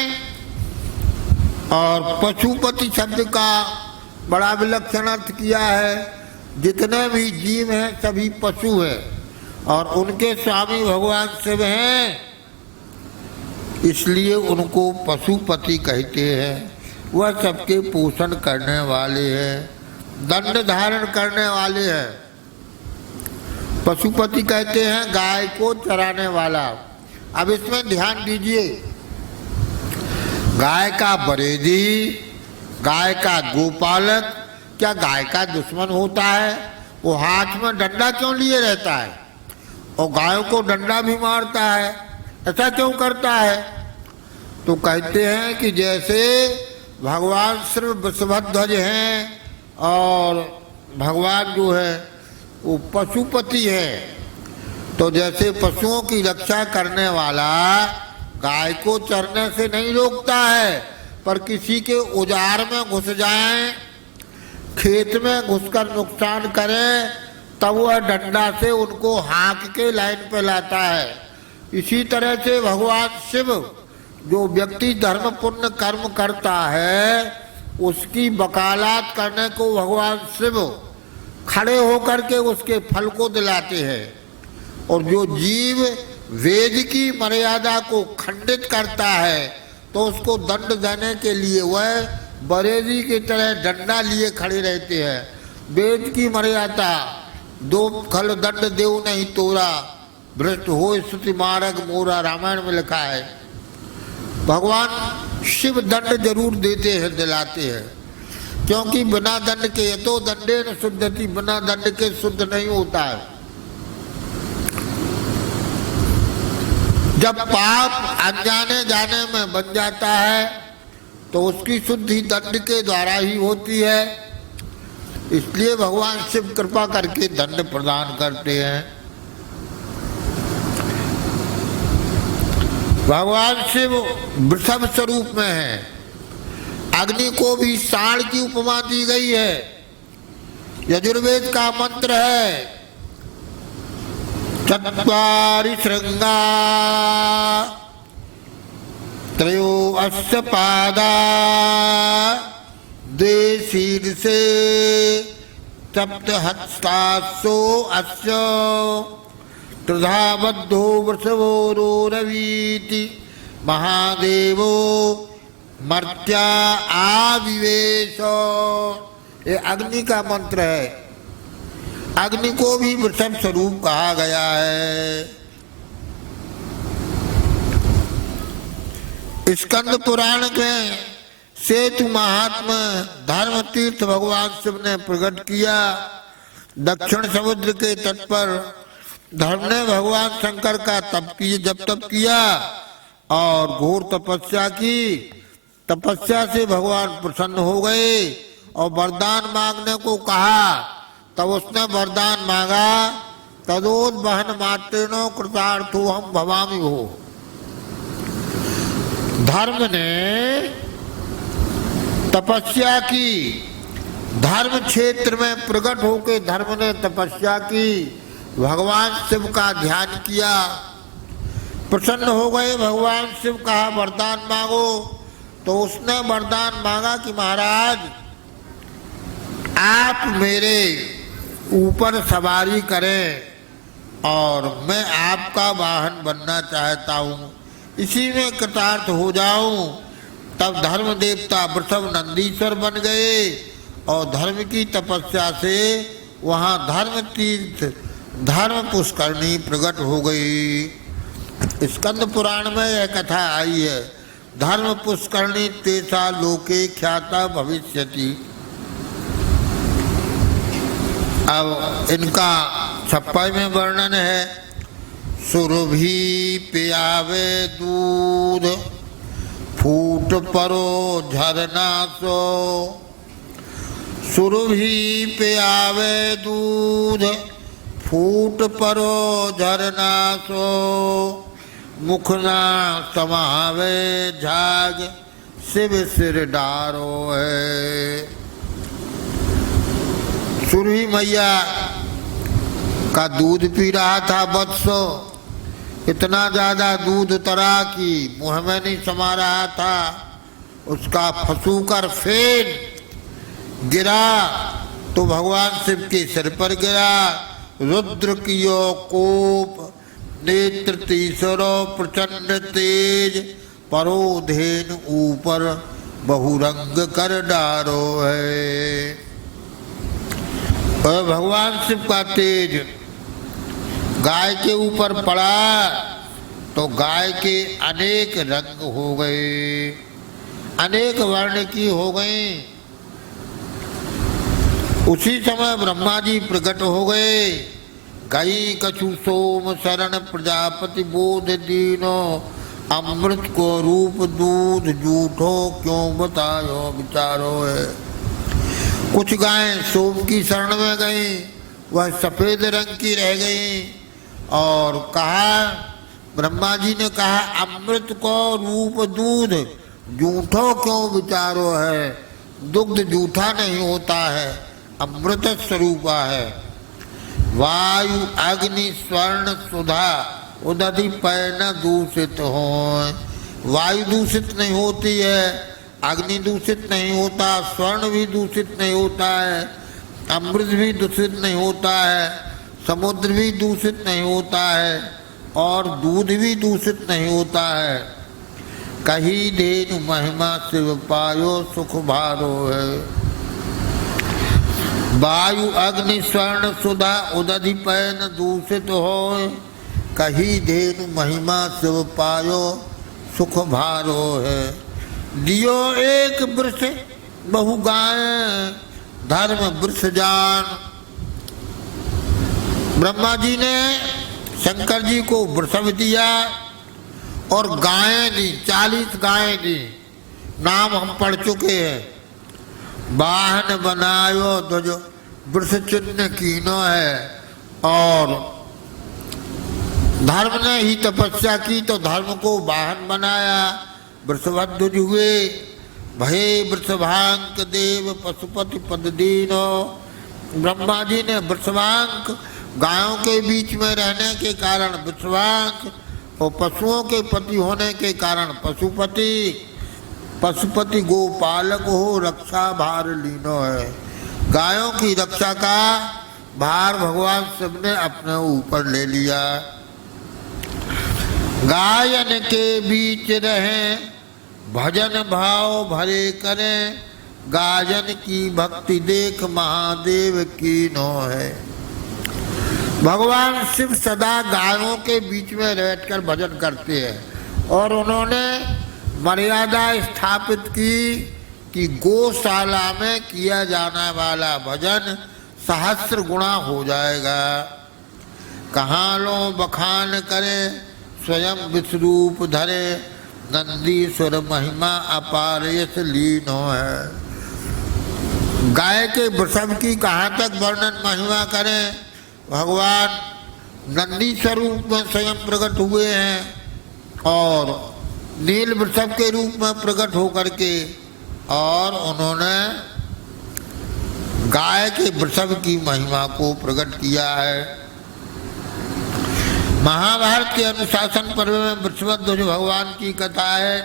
और पशुपति शब्द का बड़ा विलक्षण अर्थ किया है। जितने भी जीव हैं सभी पशु हैं और उनके स्वामी भगवान शिव हैं, इसलिए उनको पशुपति कहते हैं। वह सबके पोषण करने वाले हैं, दंड धारण करने वाले हैं। पशुपति कहते हैं गाय को चराने वाला। अब इसमें ध्यान दीजिए, गाय का बरेदी, गाय का गोपालक क्या गाय का दुश्मन होता है? वो हाथ में डंडा क्यों लिए रहता है और गायों को डंडा भी मारता है? ऐसा क्यों करता है? तो कहते हैं कि जैसे भगवान श्री वृषभध्वज हैं और भगवान जो है वो पशुपति है, तो जैसे पशुओं की रक्षा करने वाला गाय को चरने से नहीं रोकता है, पर किसी के औजार में घुस जाएं, खेत में घुसकर नुकसान करें, तब वह डंडा से उनको हाँक के लाइन पे लाता है। इसी तरह से भगवान शिव, जो व्यक्ति धर्म पुण्य कर्म करता है, उसकी वकालत करने को भगवान शिव खड़े होकर के उसके फल को दिलाते हैं। और जो जीव वेद की मर्यादा को खंडित करता है, तो उसको दंड देने के लिए वह बरेदी की तरह डंडा लिए खड़े रहते हैं। वेद की मर्यादा दो खल दंड देव नहीं तोरा, भ्रष्ट हो स्तुति मार्ग मोरा, रामायण में लिखा है। भगवान शिव दंड जरूर देते हैं, दिलाते हैं, क्योंकि बिना दंड के ये तो दंडे न शुद्धति, बिना दंड के शुद्ध नहीं होता है। जब पाप अनजाने जाने में बन जाता है तो उसकी शुद्धि दंड के द्वारा ही होती है। इसलिए भगवान शिव कृपा करके दंड प्रदान करते हैं। भगवान शिव वृषभ स्वरूप में है। अग्नि को भी सांड की उपमा दी गई है। यजुर्वेद का मंत्र है चत्वारि श्रृंगा त्रयो अस्य पादा द्वे शीर्षे सप्त हस्तासो अस्य त्रिधा बद्धो वृषभो रोरवीति महादेवो मर्त्या आविवेश। ये अग्नि का मंत्र है। अग्नि को भी वृषभ स्वरूप कहा गया है। स्कंद पुराण में सेतु महात्मा धर्म तीर्थ भगवान शिव ने प्रकट किया। दक्षिण समुद्र के तट पर धर्म ने भगवान शंकर का जब तप किया और घोर तपस्या की। तपस्या से भगवान प्रसन्न हो गए और वरदान मांगने को कहा। तब उसने वरदान मांगा, तदोद्वहन मात्रेणो कृतार्थो हम भवामि हो। धर्म ने तपस्या की, धर्म क्षेत्र में प्रकट होकर धर्म ने तपस्या की, भगवान शिव का ध्यान किया, प्रसन्न हो गए। भगवान शिव कहा वरदान मांगो, तो उसने वरदान मांगा कि महाराज आप मेरे ऊपर सवारी करें और मैं आपका वाहन बनना चाहता हूँ, इसी में कृतार्थ हो जाऊं। तब धर्म देवता वृषभ नंदीश्वर बन गए और धर्म की तपस्या से वहाँ धर्म तीर्थ धर्म पुष्करणी प्रकट हो गई। स्कंद पुराण में यह कथा आई है, धर्म पुष्करणी तेसा लोके ख्याता भविष्यति। अब इनका 56वें वर्णन है। सुरभि पियावे दूध फूट परो झरना सो सुरभि पे आवे दूध, फूट परो झरना सो, मुख ना समावे झाग, शिव सिर डारो है। सुरभि मैया का दूध पी रहा था वत्सो, इतना ज्यादा दूध उतरा कि मुंह में नहीं समा रहा था। उसका फसूकर फेन गिरा तो भगवान शिव के सिर पर गिरा। रुद्र कियो कोप, नेत्र तीसरो प्रचंड तेज, परोधेन ऊपर बहुरंग कर डारो है। और भगवान शिव का तेज गाय के ऊपर पड़ा तो गाय के अनेक रंग हो गए, अनेक वर्ण की हो गई। उसी समय ब्रह्मा जी प्रकट हो गए। गई कछु सोम शरण प्रजापति बोध दीनो, अमृत को रूप दूध झूठो क्यों बतायो विचारो है। कुछ गायें सोम की शरण में गई, वह सफेद रंग की रह गई। और कहा, ब्रह्मा जी ने कहा, अमृत को रूप दूध झूठो क्यों विचारो है। दुग्ध झूठा नहीं होता है, अमृत स्वरूपा है। वायु अग्नि स्वर्ण सुधा, उदधि पैन दूषित हो। वायु दूषित नहीं होती है, अग्नि दूषित नहीं होता, स्वर्ण भी दूषित नहीं होता है, अमृत भी दूषित नहीं होता है, समुद्र भी दूषित नहीं होता है, और दूध भी दूषित नहीं होता है। कही देन महिमा शिव पायो सुख भारो है। वायु अग्नि स्वर्ण सुधा उदधि पैन दूषित हो, कही देन महिमा शिव पायो सुख भारो है। दियो एक वृष बहु गाय, धर्म वृष जान। ब्रह्मा जी ने शंकर जी को वृषभ दिया और गायें दी, 40 गायें दी। नाम हम पढ़ चुके हैं। वाहन बनायो ध्वज वृष चिन्ह कीनो है। और धर्म ने ही तपस्या की तो धर्म को वाहन बनाया, वृषभध्वज हुए। भये वृषभांक देव पशुपति पद दीनो। ब्रह्मा जी ने वृषभांक गायों के बीच में रहने के कारण वृषभांक, और पशुओं के पति होने के कारण पशुपति। पशुपति गोपालक हो, रक्षा भार लीनो है। गायों की रक्षा का भार भगवान शिव ने अपने ऊपर ले लिया। गायन के बीच रहे, भजन भाव भरे करें, गायन की भक्ति देख महादेव कीनो है। भगवान शिव सदा गायों के बीच में बैठकर भजन करते हैं, और उन्होंने मर्यादा स्थापित की कि गौशाला में किया जाने वाला भजन सहस्र गुणा हो जाएगा। कहाँ लो बखान करे, स्वयं विश्वरूप धरे, नंदीश्वर महिमा अपार यश लीनो है। गाय के वृषभ की कहाँ तक वर्णन महिमा करें। भगवान नंदी स्वरूप में स्वयं प्रकट हुए हैं और नील वृषभ के रूप में प्रकट होकर के, और उन्होंने गाय के वृषभ की महिमा को प्रकट किया है। महाभारत के अनुशासन पर्व में वृषभध्वज भगवान की कथा है।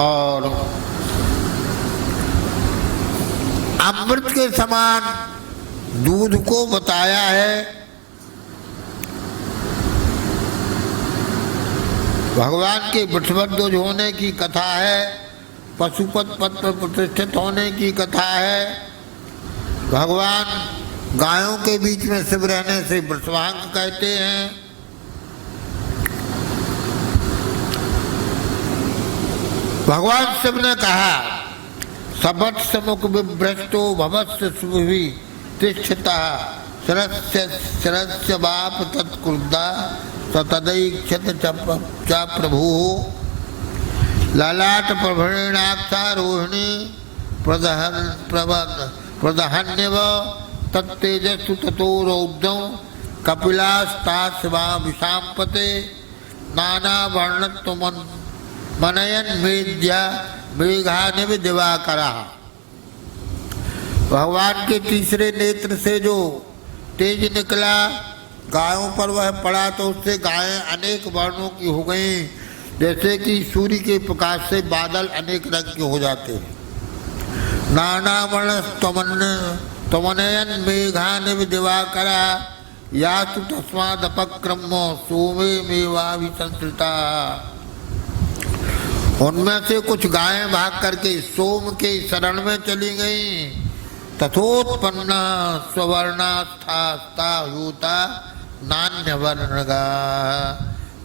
और अमृत के समान दूध को बताया है। भगवान के वृषभध्वज होने की कथा है, पशुपत पद पर प्रतिष्ठित होने की कथा है। भगवान गायों के बीच में शिव रहने से वृषभांक कहते हैं। भगवान शिव ने कहा, सबत समुख विभ्रष्टो भवस्य शुभि तिष्ठता शरस्य बाप तत्क्रुद्धा सतदैक्षत च प्रभु। ललाट प्रभृणाक्षा रोहिणी प्रदहन्यव तत्तेजस्सु ततो रौद्रं कपिलास्ता शिवा विशाम्पते नाना वर्णत्व मनयन मेद्या मेघानिव दिवाकरा। भगवान के तीसरे नेत्र से जो तेज निकला गायों पर वह पड़ा तो उससे गायें अनेक वर्णों की हो गईं, जैसे कि सूर्य के प्रकाश से बादल अनेक रंग के हो जाते हैं। नाना वर्ण तमनयन मेघानिव दिवाकरा यातु तस्मादपक्रमो सोमे मेवाभिसंसृता। उनमें से कुछ गायें भाग करके सोम के शरण में चली गईं। तथोत्पन्न स्ववर्णास्था होता नान्य वर्णगा,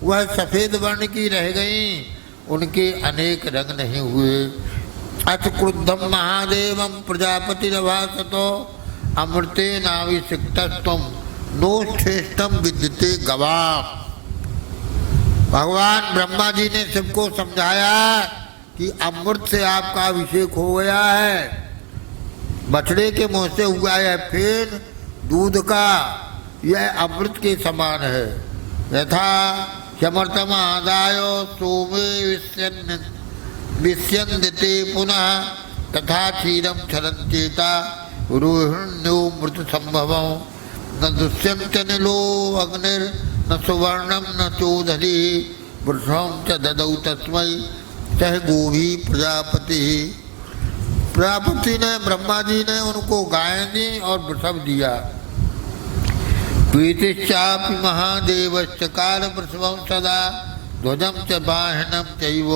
वह सफेद वर्ण की रह गईं, उनके अनेक रंग नहीं हुए। अथ क्रुद्धम महादेवम प्रजापतिरभासतो अमृते नाभिषिक्तस्त्वं नोश्रेष्ठम विद्यते गवा। भगवान ब्रह्मा जी ने सबको समझाया कि अमृत से आपका अभिषेक हो गया है, बछड़े के मुंह से हुआ है फेन दूध का, यह अमृत के समान है। यथा समर्थम आदायो सोमे विस्यन्दिते पुनः तथा क्षीरम क्षरंचेता रोहिण्यो मृत संभवं न दुष्यंत नीलो अग्निर न सुवर्णम न चोदधि वृषं च ददौ तस्मै सह गोभी प्रजापति। प्रजापति ने ब्रह्मा जी ने उनको गायें दी और वृषभ दिया। प्रीतिश्चापि महादेवश्च काल वृषभं सदा ध्वजं च वाहनं चैव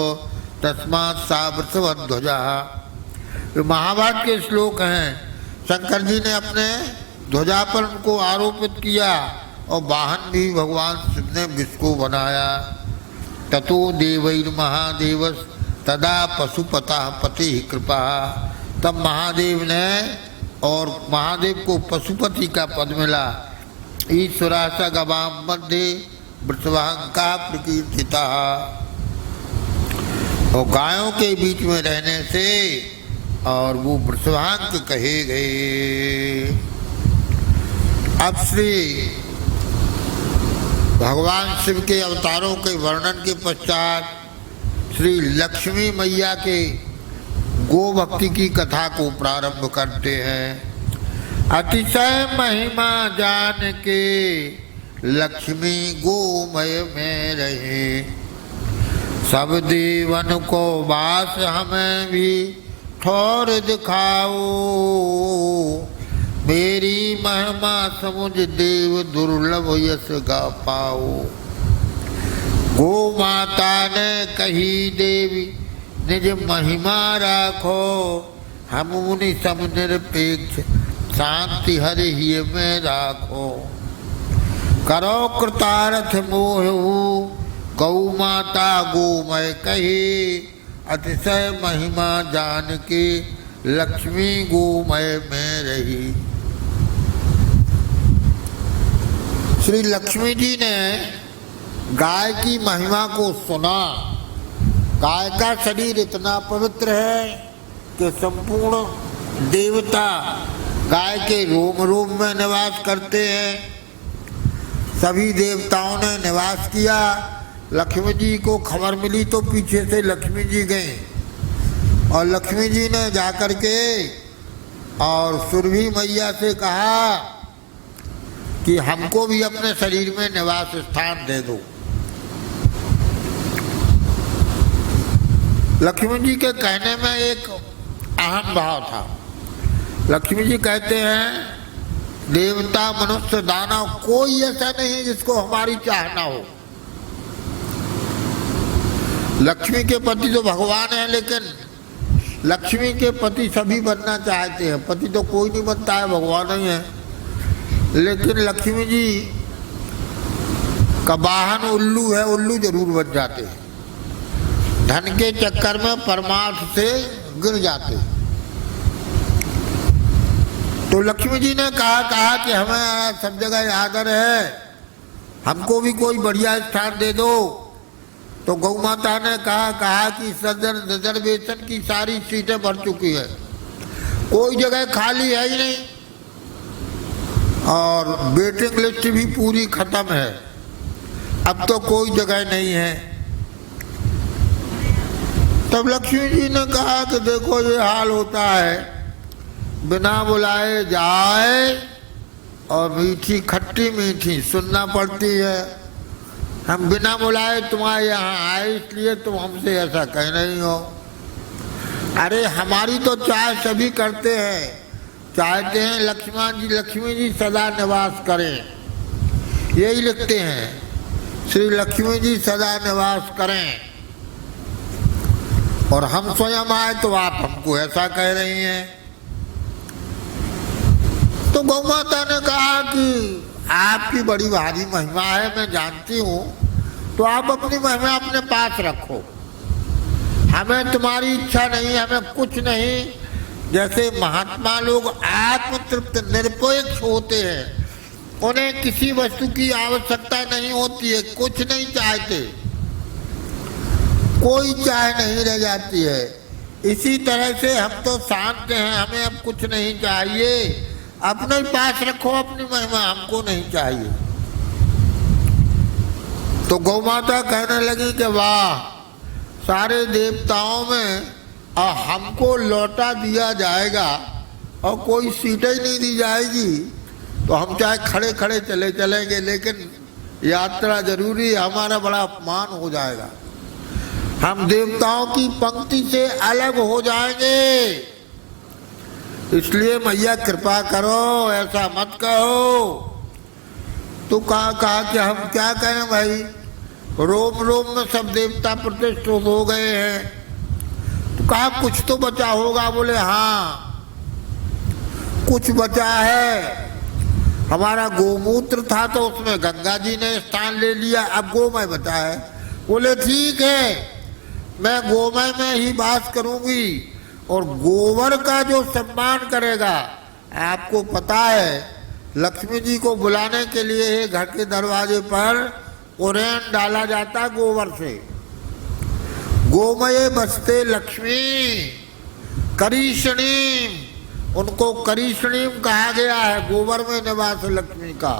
तस्मात् सा वृषभध्वजा। महाभारत के श्लोक हैं। शंकर जी ने अपने ध्वजा पर उनको आरोपित किया और वाहन भी भगवान शिव ने विष को बनाया। ततो देवैर महादेवस् तदा पशुपता पति कृपा। तब महादेव ने और महादेव को पशुपति का पद मिला। ईश्वरास गवाम मध्य वृषभांका प्रकीर्तिता, और गायों के बीच में रहने से और वो वृषभांक कहे गए। अब श्री भगवान शिव के अवतारों के वर्णन के पश्चात श्री लक्ष्मी मैया के गो भक्ति की कथा को प्रारंभ करते हैं। अतिशय महिमा जान के लक्ष्मी गोमय में रहे, सब देवन को वास हमें भी ठौर दिखाओ। मेरी महिमा समुझ देव दुर्लभ यश गा पाओ। गो माता ने कही देवी निज महिमा राखो, हम मुनि सब निरपेक्ष शांति हरि ही में राखो। करो कृतार्थ मोह गौ माता गोमय कही, अतिशय महिमा जान के लक्ष्मी गोमय में रही। श्री लक्ष्मी जी ने गाय की महिमा को सुना। गाय का शरीर इतना पवित्र है कि संपूर्ण देवता गाय के रोम रोम में निवास करते हैं। सभी देवताओं ने निवास किया। लक्ष्मी जी को खबर मिली तो पीछे से लक्ष्मी जी गए और लक्ष्मी जी ने जाकर के और सुरभि मैया से कहा कि हमको भी अपने शरीर में निवास स्थान दे दो। लक्ष्मी जी के कहने में एक अहम भाव था। लक्ष्मी जी कहते हैं देवता मनुष्य दानव कोई ऐसा नहीं जिसको हमारी चाह ना हो। लक्ष्मी के पति तो भगवान है, लेकिन लक्ष्मी के पति सभी बनना चाहते हैं। पति तो कोई नहीं बनता है, भगवान ही है। लेकिन लक्ष्मी जी का वाहन उल्लू है, उल्लू जरूर बन जाते हैं। धन के चक्कर में परमार्थ से गिर जाते हैं। तो लक्ष्मी जी ने कहा कि हमें सब जगह आदर है, हमको भी कोई बढ़िया स्थान दे दो। तो गौ माता ने कहा कि रिजर्वेशन की सारी सीटें भर चुकी है, कोई जगह खाली है ही नहीं, और वेटिंग लिस्ट भी पूरी खत्म है, अब तो कोई जगह नहीं है। तब लक्ष्मी जी ने कहा कि देखो ये हाल होता है, बिना बुलाए जाए और मीठी खट्टी मीठी सुनना पड़ती है। हम बिना बुलाए तुम्हारे यहाँ आए इसलिए तुम हमसे ऐसा कह रही हो। अरे हमारी तो चाह सभी करते हैं, चाहते हैं लक्ष्मी जी सदा निवास करें, यही लिखते हैं, श्री लक्ष्मी जी सदा निवास करें, और हम स्वयं आए तो आप हमको ऐसा कह रही हैं। तो गौ माता ने कहा कि आपकी बड़ी भारी महिमा है, मैं जानती हूँ, तो आप अपनी महिमा अपने पास रखो, हमें तुम्हारी इच्छा नहीं, हमें कुछ नहीं। जैसे महात्मा लोग आत्मतृप्त निरपेक्ष होते हैं, उन्हें किसी वस्तु की आवश्यकता नहीं होती है, कुछ नहीं चाहते, कोई चाह नहीं रह जाती है। इसी तरह से हम तो शांत हैं, हमें अब कुछ नहीं चाहिए, अपने पास रखो अपनी महिमा, हमको नहीं चाहिए। तो गौ माता कहने लगी कि वाह, सारे देवताओं में हमको लौटा दिया जाएगा और कोई सीटें ही नहीं दी जाएगी, तो हम चाहे खड़े खड़े चले चलेंगे, लेकिन यात्रा जरूरी है, हमारा बड़ा अपमान हो जाएगा, हम देवताओं की पंक्ति से अलग हो जाएंगे। इसलिए मैया कृपा करो, ऐसा मत कहो। तो कहा कि हम क्या कहें भाई, रोम रोम में सब देवता प्रतिष्ठित हो गए हैं। तो कहा कुछ तो बचा होगा। बोले हाँ कुछ बचा है, हमारा गोमूत्र था तो उसमें गंगा जी ने स्थान ले लिया, अब गोमय बचा है। बोले ठीक है, मैं गोमय में ही वास करूंगी, और गोबर का जो सम्मान करेगा, आपको पता है लक्ष्मी जी को बुलाने के लिए घर के दरवाजे पर उरेन डाला जाता गोबर से। गोमये बसते लक्ष्मी करीषणीम, उनको करीषणीम कहा गया है, गोबर में निवास लक्ष्मी का।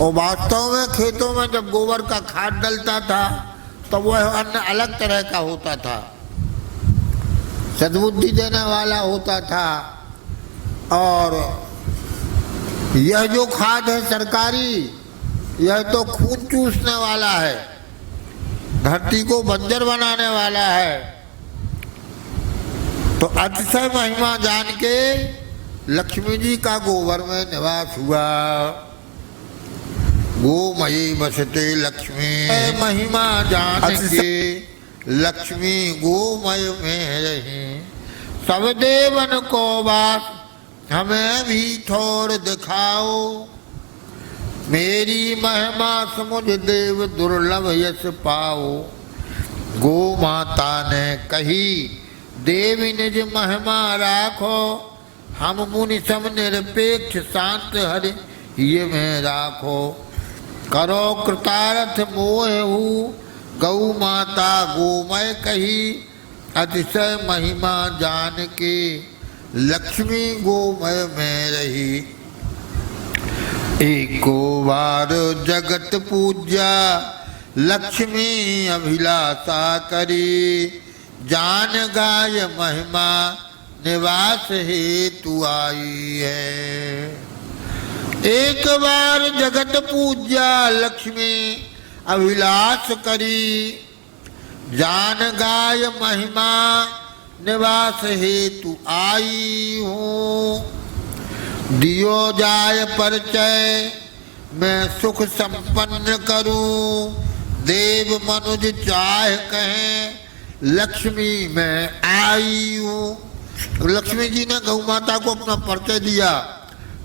और वास्तव में खेतों में जब गोबर का खाद डलता था तो वह अन्न अलग तरह का होता था, सद्बुद्धि देने वाला होता था। और यह जो खाद है सरकारी, यह तो खून चूसने वाला है, धरती को बंजर बनाने वाला है। तो अतिशय महिमा जान के लक्ष्मी जी का गोबर में निवास हुआ। गोमयी बसते लक्ष्मी, महिमा जान के लक्ष्मी गोमय में रही। सब देवन को बात हमें भी थोड़ दिखाओ, मेरी महिमा समुझ देव दुर्लभ यश पाओ। गो माता ने कही देवी निज महिमा राखो, हम मुनि सम निरपेक्ष शांत हरि ये में राखो। करो कृतार्थ मोहु गौ माता गोमय कही, अतिशय महिमा जान के लक्ष्मी गोमय में रही। एको बार जगत पूजा लक्ष्मी अभिलाषा करी, जान गाय महिमा निवास हेतु आई है। एक बार जगत पूजा लक्ष्मी अभिलाष करी, जान गाय महिमा निवास हेतु आई हूँ। दियो जाय परिचय मैं सुख संपन्न करूं, देव मनुज चाह कहें लक्ष्मी मैं आई हूँ। लक्ष्मी जी ने गौ माता को अपना परिचय दिया,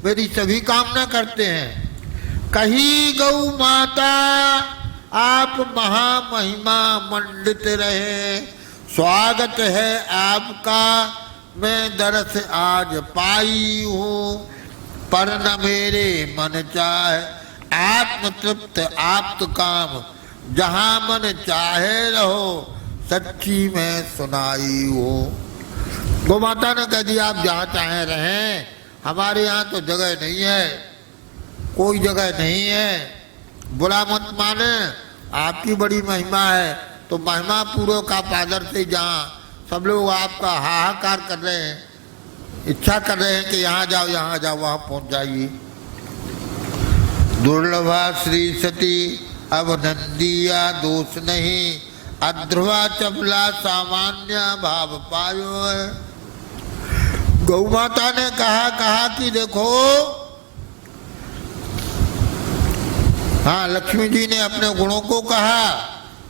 मेरी सभी कामना करते हैं। कही गौ माता आप महामहिमा मंडित रहे, स्वागत है आपका मैं दरस आज पाई हूँ। पर न मेरे मन चाहे आत्म तृप्त आप्त काम, जहाँ मन चाहे रहो सच्ची मैं सुनाई हूँ। गौ माता ने कह दिया आप जहाँ चाहें रहें, हमारे यहाँ तो जगह नहीं है, कोई जगह नहीं है, बुरा मत माने, आपकी बड़ी महिमा है। तो महिमा पूर्वक आप आदर से जहाँ सब लोग आपका हाहाकार कर रहे हैं, इच्छा कर रहे हैं कि यहाँ जाओ वहाँ पहुँच जाइए। दुर्लभा श्री सती अवनंदिया दोष नहीं, अध्रुवा चपला सामान्य भाव पायो है। गौ माता ने कहा कि देखो, हाँ, लक्ष्मी जी ने अपने गुणों को कहा,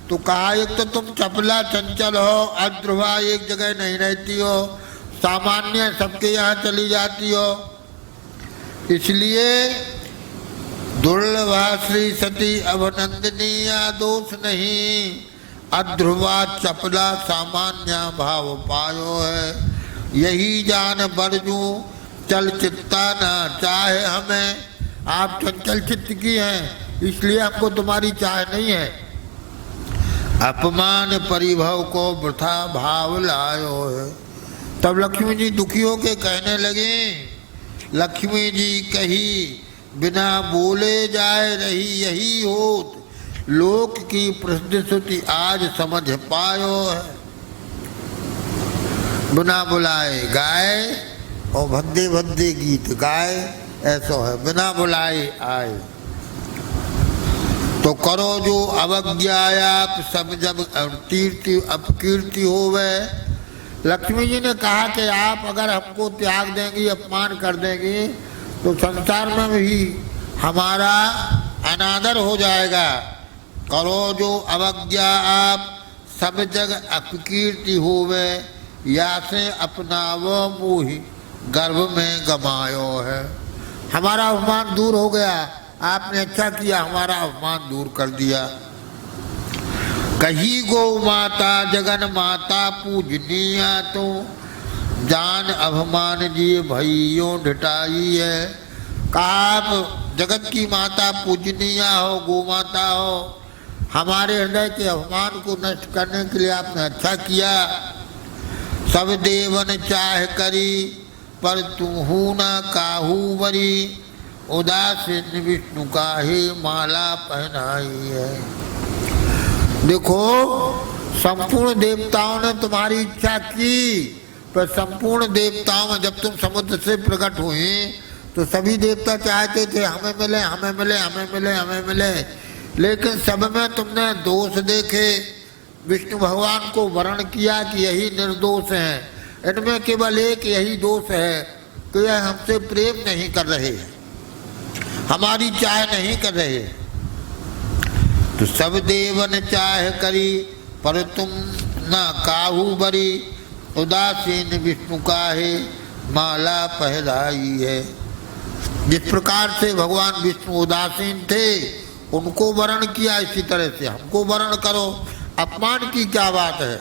तो कहा एक तो तुम चपला चंचल हो, अध्रुवा एक जगह नहीं रहती हो, सामान्य सबके यहाँ चली जाती हो, इसलिए दुर्लभा श्री सती अवनंदनीय दोष नहीं, अध्रुवा चपला सामान्य भाव पायो है। यही जान बरजू चल चित्ता न चाहे हमें, आप चंचल चित्त की हैं, इसलिए हमको तुम्हारी चाह नहीं है। अपमान परिभव को वृथा भाव लायो है। तब लक्ष्मी जी दुखी होके कहने लगे, लक्ष्मी जी कही बिना बोले जाए रही यही होत, लोक की प्रसिद्ध श्रुति आज समझ पायो है। बिना बुलाए गाए और भद्दे भद्दे गीत गाए, ऐसा है, बिना बुलाए आए। तो करो जो अवज्ञाया सब जब कीर्ति अपकीर्ति होवे। लक्ष्मी जी ने कहा कि आप अगर हमको त्याग देंगी, अपमान कर देंगी, तो संसार में भी हमारा अनादर हो जाएगा। करो जो अवज्ञा आप सब जग अपकीर्ति होवे, या से अपनावो मोहि गर्भ में गमायो है। हमारा अपमान दूर हो गया, आपने अच्छा किया, हमारा अपमान दूर कर दिया। कही गौ माता जगन माता पूजनीया, तो जान अभिमान जी भइयों ढटाई है। कहा आप जगत की माता पूजनीय हो, गौ माता हो, हमारे हृदय के अभिमान को नष्ट करने के लिए आपने अच्छा किया। सब देवन चाह करी पर तुहू न काहू बरी, उदासीन विष्णु काहे माला पहनाई है। देखो, संपूर्ण देवताओं ने तुम्हारी इच्छा की, पर संपूर्ण देवताओं में जब तुम समुद्र से प्रकट हुए तो सभी देवता चाहते थे हमें मिले, हमें मिले, हमें मिले, हमें मिले, लेकिन सब में तुमने दोष देखे। विष्णु भगवान को वर्ण किया कि यही निर्दोष हैं, इनमें केवल एक यही दोष है कि यह हमसे प्रेम नहीं कर रहे, हमारी चाह नहीं कर रहे। तो सब देवन चाह करी पर तुम न काहू बरी, उदासीन विष्णु काहे माला पहराई है। जिस प्रकार से भगवान विष्णु उदासीन थे, उनको वर्ण किया, इसी तरह से हमको वर्ण करो। अपमान की क्या बात है।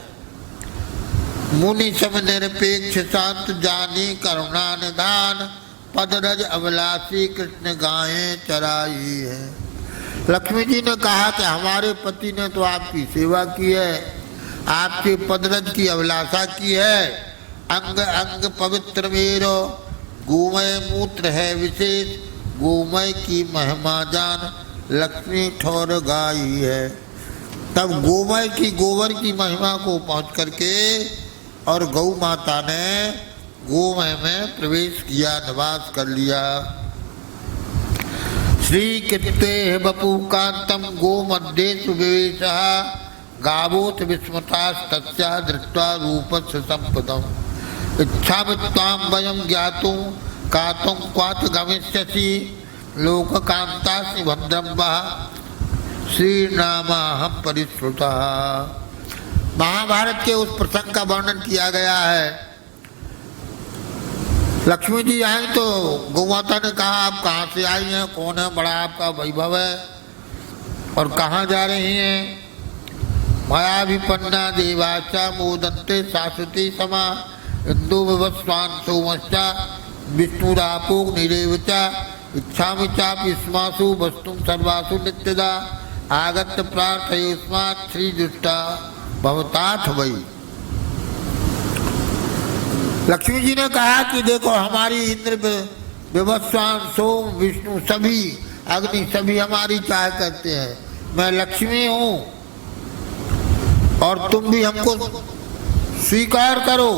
मुनि सम निरपेक्ष शांत जानी करुणा निधान, पदरज अभिलाषी कृष्ण गायें चराई है। लक्ष्मी जी ने कहा कि हमारे पति ने तो आपकी सेवा की है, आपके पदरज की अभिलाषा की है। अंग अंग पवित्र मेरो, गोमय मूत्र है विशेष, गोमय की महिमा जान लक्ष्मी ठौर गाई है। तब गोमय की गोबर की महिमा को पहुंच करके और गौ माता ने गोमय में प्रवेश किया, निवास कर लिया। श्री कृत्ते बपू कांतम गो मध्य सुविवेशः, गावोत विस्मतास्तस्या दृष्ट्वा रूपस्य संपदम्। इच्छामित्वां वयं ज्ञातुं कातुं क्वाथ गमिष्यसि, लोककान्तासि भद्रं वः श्री नामाहं परिश्रुता। महाभारत के उस प्रसंग का वर्णन किया गया है। लक्ष्मी जी आई तो गौ माता ने कहा आप कहाँ से आई हैं, कौन है, बड़ा आपका वैभव है और कहाँ जा रही हैं। माया विपन्ना देवाचा मोदंते शाश्वती समा, इंदु विवस्वान सोमश्चा विष्णुरापोग निरेवचा, इच्छामि चापि स्मासु वस्तुं सर्वासु नित्यदा, आगत्य प्रार्थयोस्मात् श्री दुष्टा भवताथ वै। लक्ष्मी जी ने कहा कि देखो हमारी इंद्र, विवस्वान, सोम, विष्णु सभी, अग्नि सभी हमारी चाह करते हैं। मैं लक्ष्मी हूं और तुम भी हमको स्वीकार करो,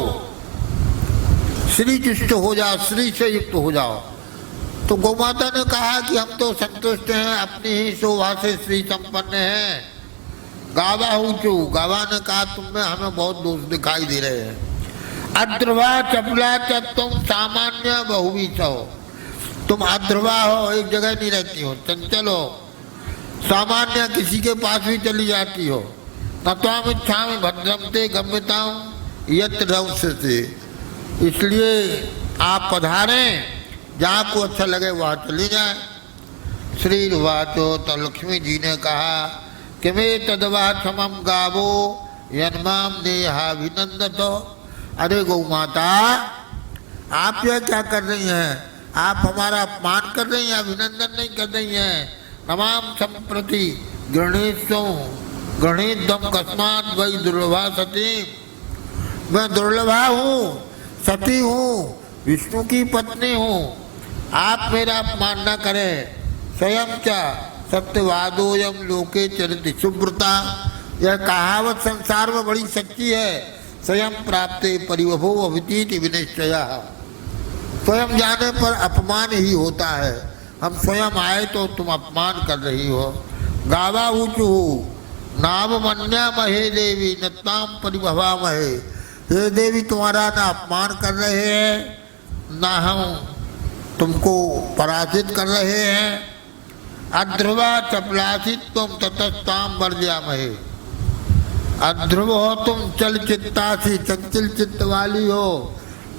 श्री तुष्ट हो जाओ, श्री से युक्त हो जाओ। तो गौ माता ने कहा कि हम तो संतुष्ट हैं, अपनी ही शोभा से श्री संपन्न हैं। गावा हूँ चू, गावा ने कहा तुम में हमें बहुत दोष दिखाई दे रहे हैं। अध्रुवा चपला तुम सामान्य बहुवी हो, तुम अध्रुवा हो, एक जगह नहीं रहती हो, चंचल हो, सामान्य किसी के पास भी चली जाती हो। न तो हम इच्छा में भद्रमते गम्यता हूँ यत्र रवस्य से, इसलिए आप पधारें, जहाँ को अच्छा लगे वहाँ चले जाए। श्री रुवाचो, तो लक्ष्मी जी ने कहा कि मैं तदवा क्षमम गावो यन्माम देहाभिनंदतो। अरे गौ माता, आप यह क्या कर रही हैं? आप हमारा अपमान कर रही हैं, अभिनंदन नहीं कर रही हैं। तमाम संप्रति गृणीतम कस्मात वही दुर्लभा सती, मैं दुर्लभा हूँ, सती हूँ, विष्णु की पत्नी हूँ, आप मेरा अपमान न करें। स्वयं क्या सत्यवादोयम लोके चरित शुभ्रता, यह कहावत संसार में बड़ी सच्ची है। स्वयं प्राप्ते परिवभो अवितीति विनिश्चय, स्वयं जाने पर अपमान ही होता है। हम स्वयं आए तो तुम अपमान कर रही हो। गावा ऊँचू नाम मन्या महे देवी नत्ताम परिभवा महे, हे देवी तुम्हारा ना अपमान कर रहे हैं ना हम तुमको पराजित कर रहे हैं। अध्रुवा चपलासित तुम ततस्ताम वर्ज्या महे, अध्रुव हो तुम, चल चित्ता सी, चंचल चित्त वाली हो,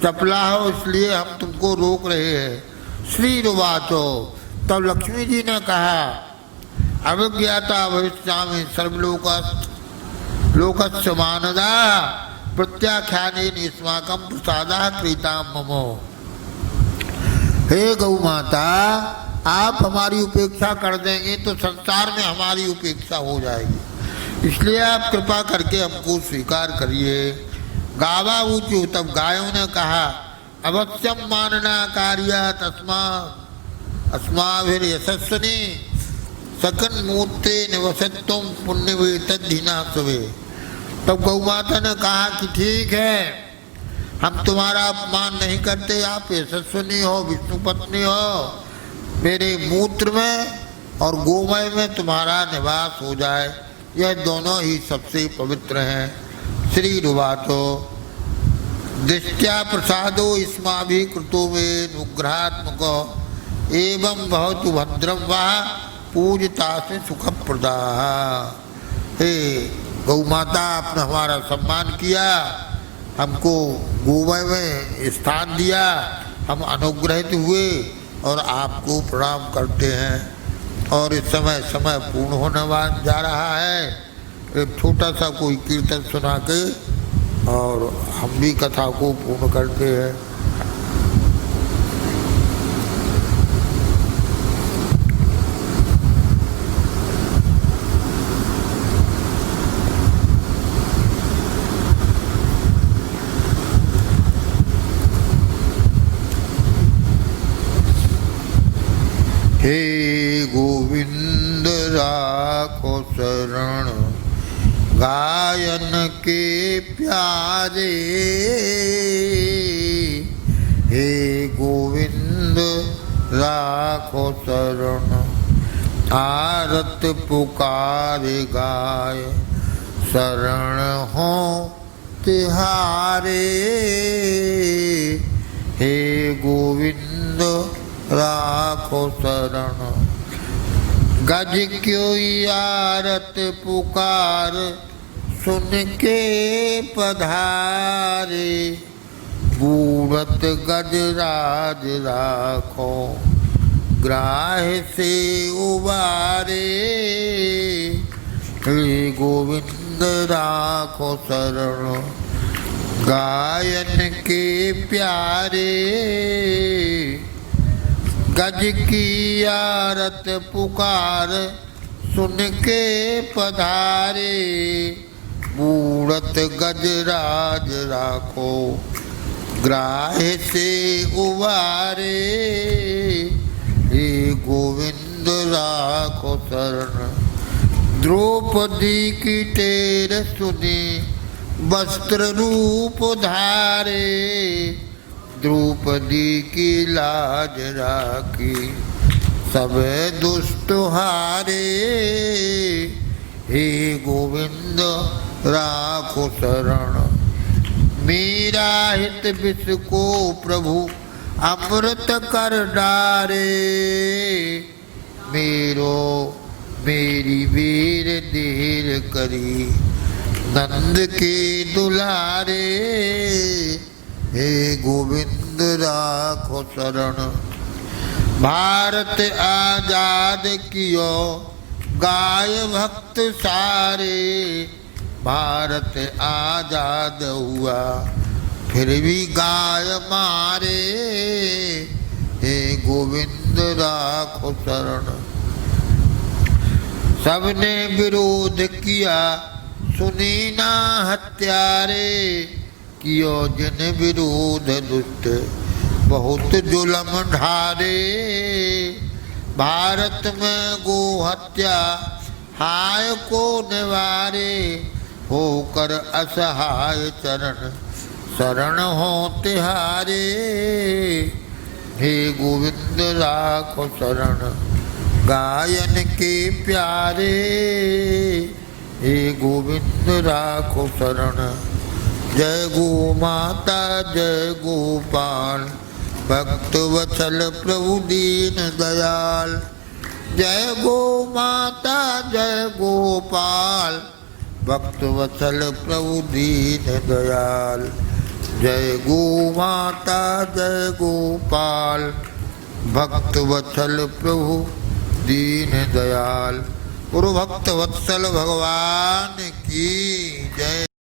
चपला हो, इसलिए हम तुमको रोक रहे हैं। श्री रुवाचो, तब लक्ष्मी जी ने कहा अविज्ञाता भविष्यामि सर्वलोकस्य मानदा प्रत्याख्याने निस्माकम प्रसादा क्रीताम ममो। हे गौ माता, आप हमारी उपेक्षा कर देंगे तो संसार में हमारी उपेक्षा हो जाएगी, इसलिए आप कृपा करके हमको स्वीकार करिए। गावा ऊँचू, तब गायों ने कहा अवश्यम मानना कार्या तस्मा अस्माभिर यशस्वनी सकन मूर्ते निवसत्तुम पुण्य तद्धिना सुवे। तब गौ माता ने कहा कि ठीक है, हम तुम्हारा अपमान नहीं करते, आप यशस्वनी हो, विष्णु पत्नी हो, मेरे मूत्र में और गोमय में तुम्हारा निवास हो जाए, यह दोनों ही सबसे पवित्र हैं। श्री रुवाचो, दृष्टया प्रसादो इस्माभि कृतो में नुग्रहात्मको एवं भवतु भद्रम वा पूजता से सुखप्रदा। हे गौ माता, आपने हमारा सम्मान किया, हमको गोमय में स्थान दिया, हम अनुग्रहित हुए और आपको प्रणाम करते हैं। और इस समय समय पूर्ण होने जा रहा है। एक छोटा सा कोई कीर्तन सुना के और हम भी कथा को पूर्ण करते हैं। हे गोविंद राखो शरण गायन के प्यारे, हे गोविंद राखो शरण आरत पुकारे गाय शरण हो तिहारे। हे गोविंद राखो शरण गज क्यों आरत पुकार सुन के पधारे। बूढ़त गजराज राखो ग्राह से उबारे। हे गोविंद राखो शरण गायन के प्यारे। गज की आरत पुकार सुन के पधारे। बूढ़त गजराज राखो ग्राह्य से उबारे, हे गोविंद राखो शरण। द्रौपदी की टेर सुनी, वस्त्र रूप धारे, द्रौपदी की लाज राखी, सब दुष्ट हारे, हे गोविंद राखो शरण। मेरा हित विष को प्रभु अमृत कर डारे, मेरी वीर देर करी, नंद के दुलारे, हे गोविंद राखो शरण। भारत आजाद कियो गाय भक्त सारे, भारत आजाद हुआ फिर भी गाय मारे, हे गोविंद राखो शरण। सबने विरोध किया सुनी ना हत्यारे, कियो जिन विरोध दुष्ट बहुत जुलम ढारे। भारत में गो हत्या हाय को निवारे, होकर असहाय चरण शरण हो तिहारे, हे गोविंद राखो शरण। गायन के प्यारे, हे गोविंद राखो शरण। जय गो माता जय गोपाल, भक्त वत्सल प्रभु दीन दयाल। जय गो माता जय गोपाल, भक्त वत्सल प्रभु दीन दयाल। जय गो माता जय गोपाल, भक्त वत्सल प्रभु दीन दयाल। गुरु भक्त वत्सल भगवान की जय।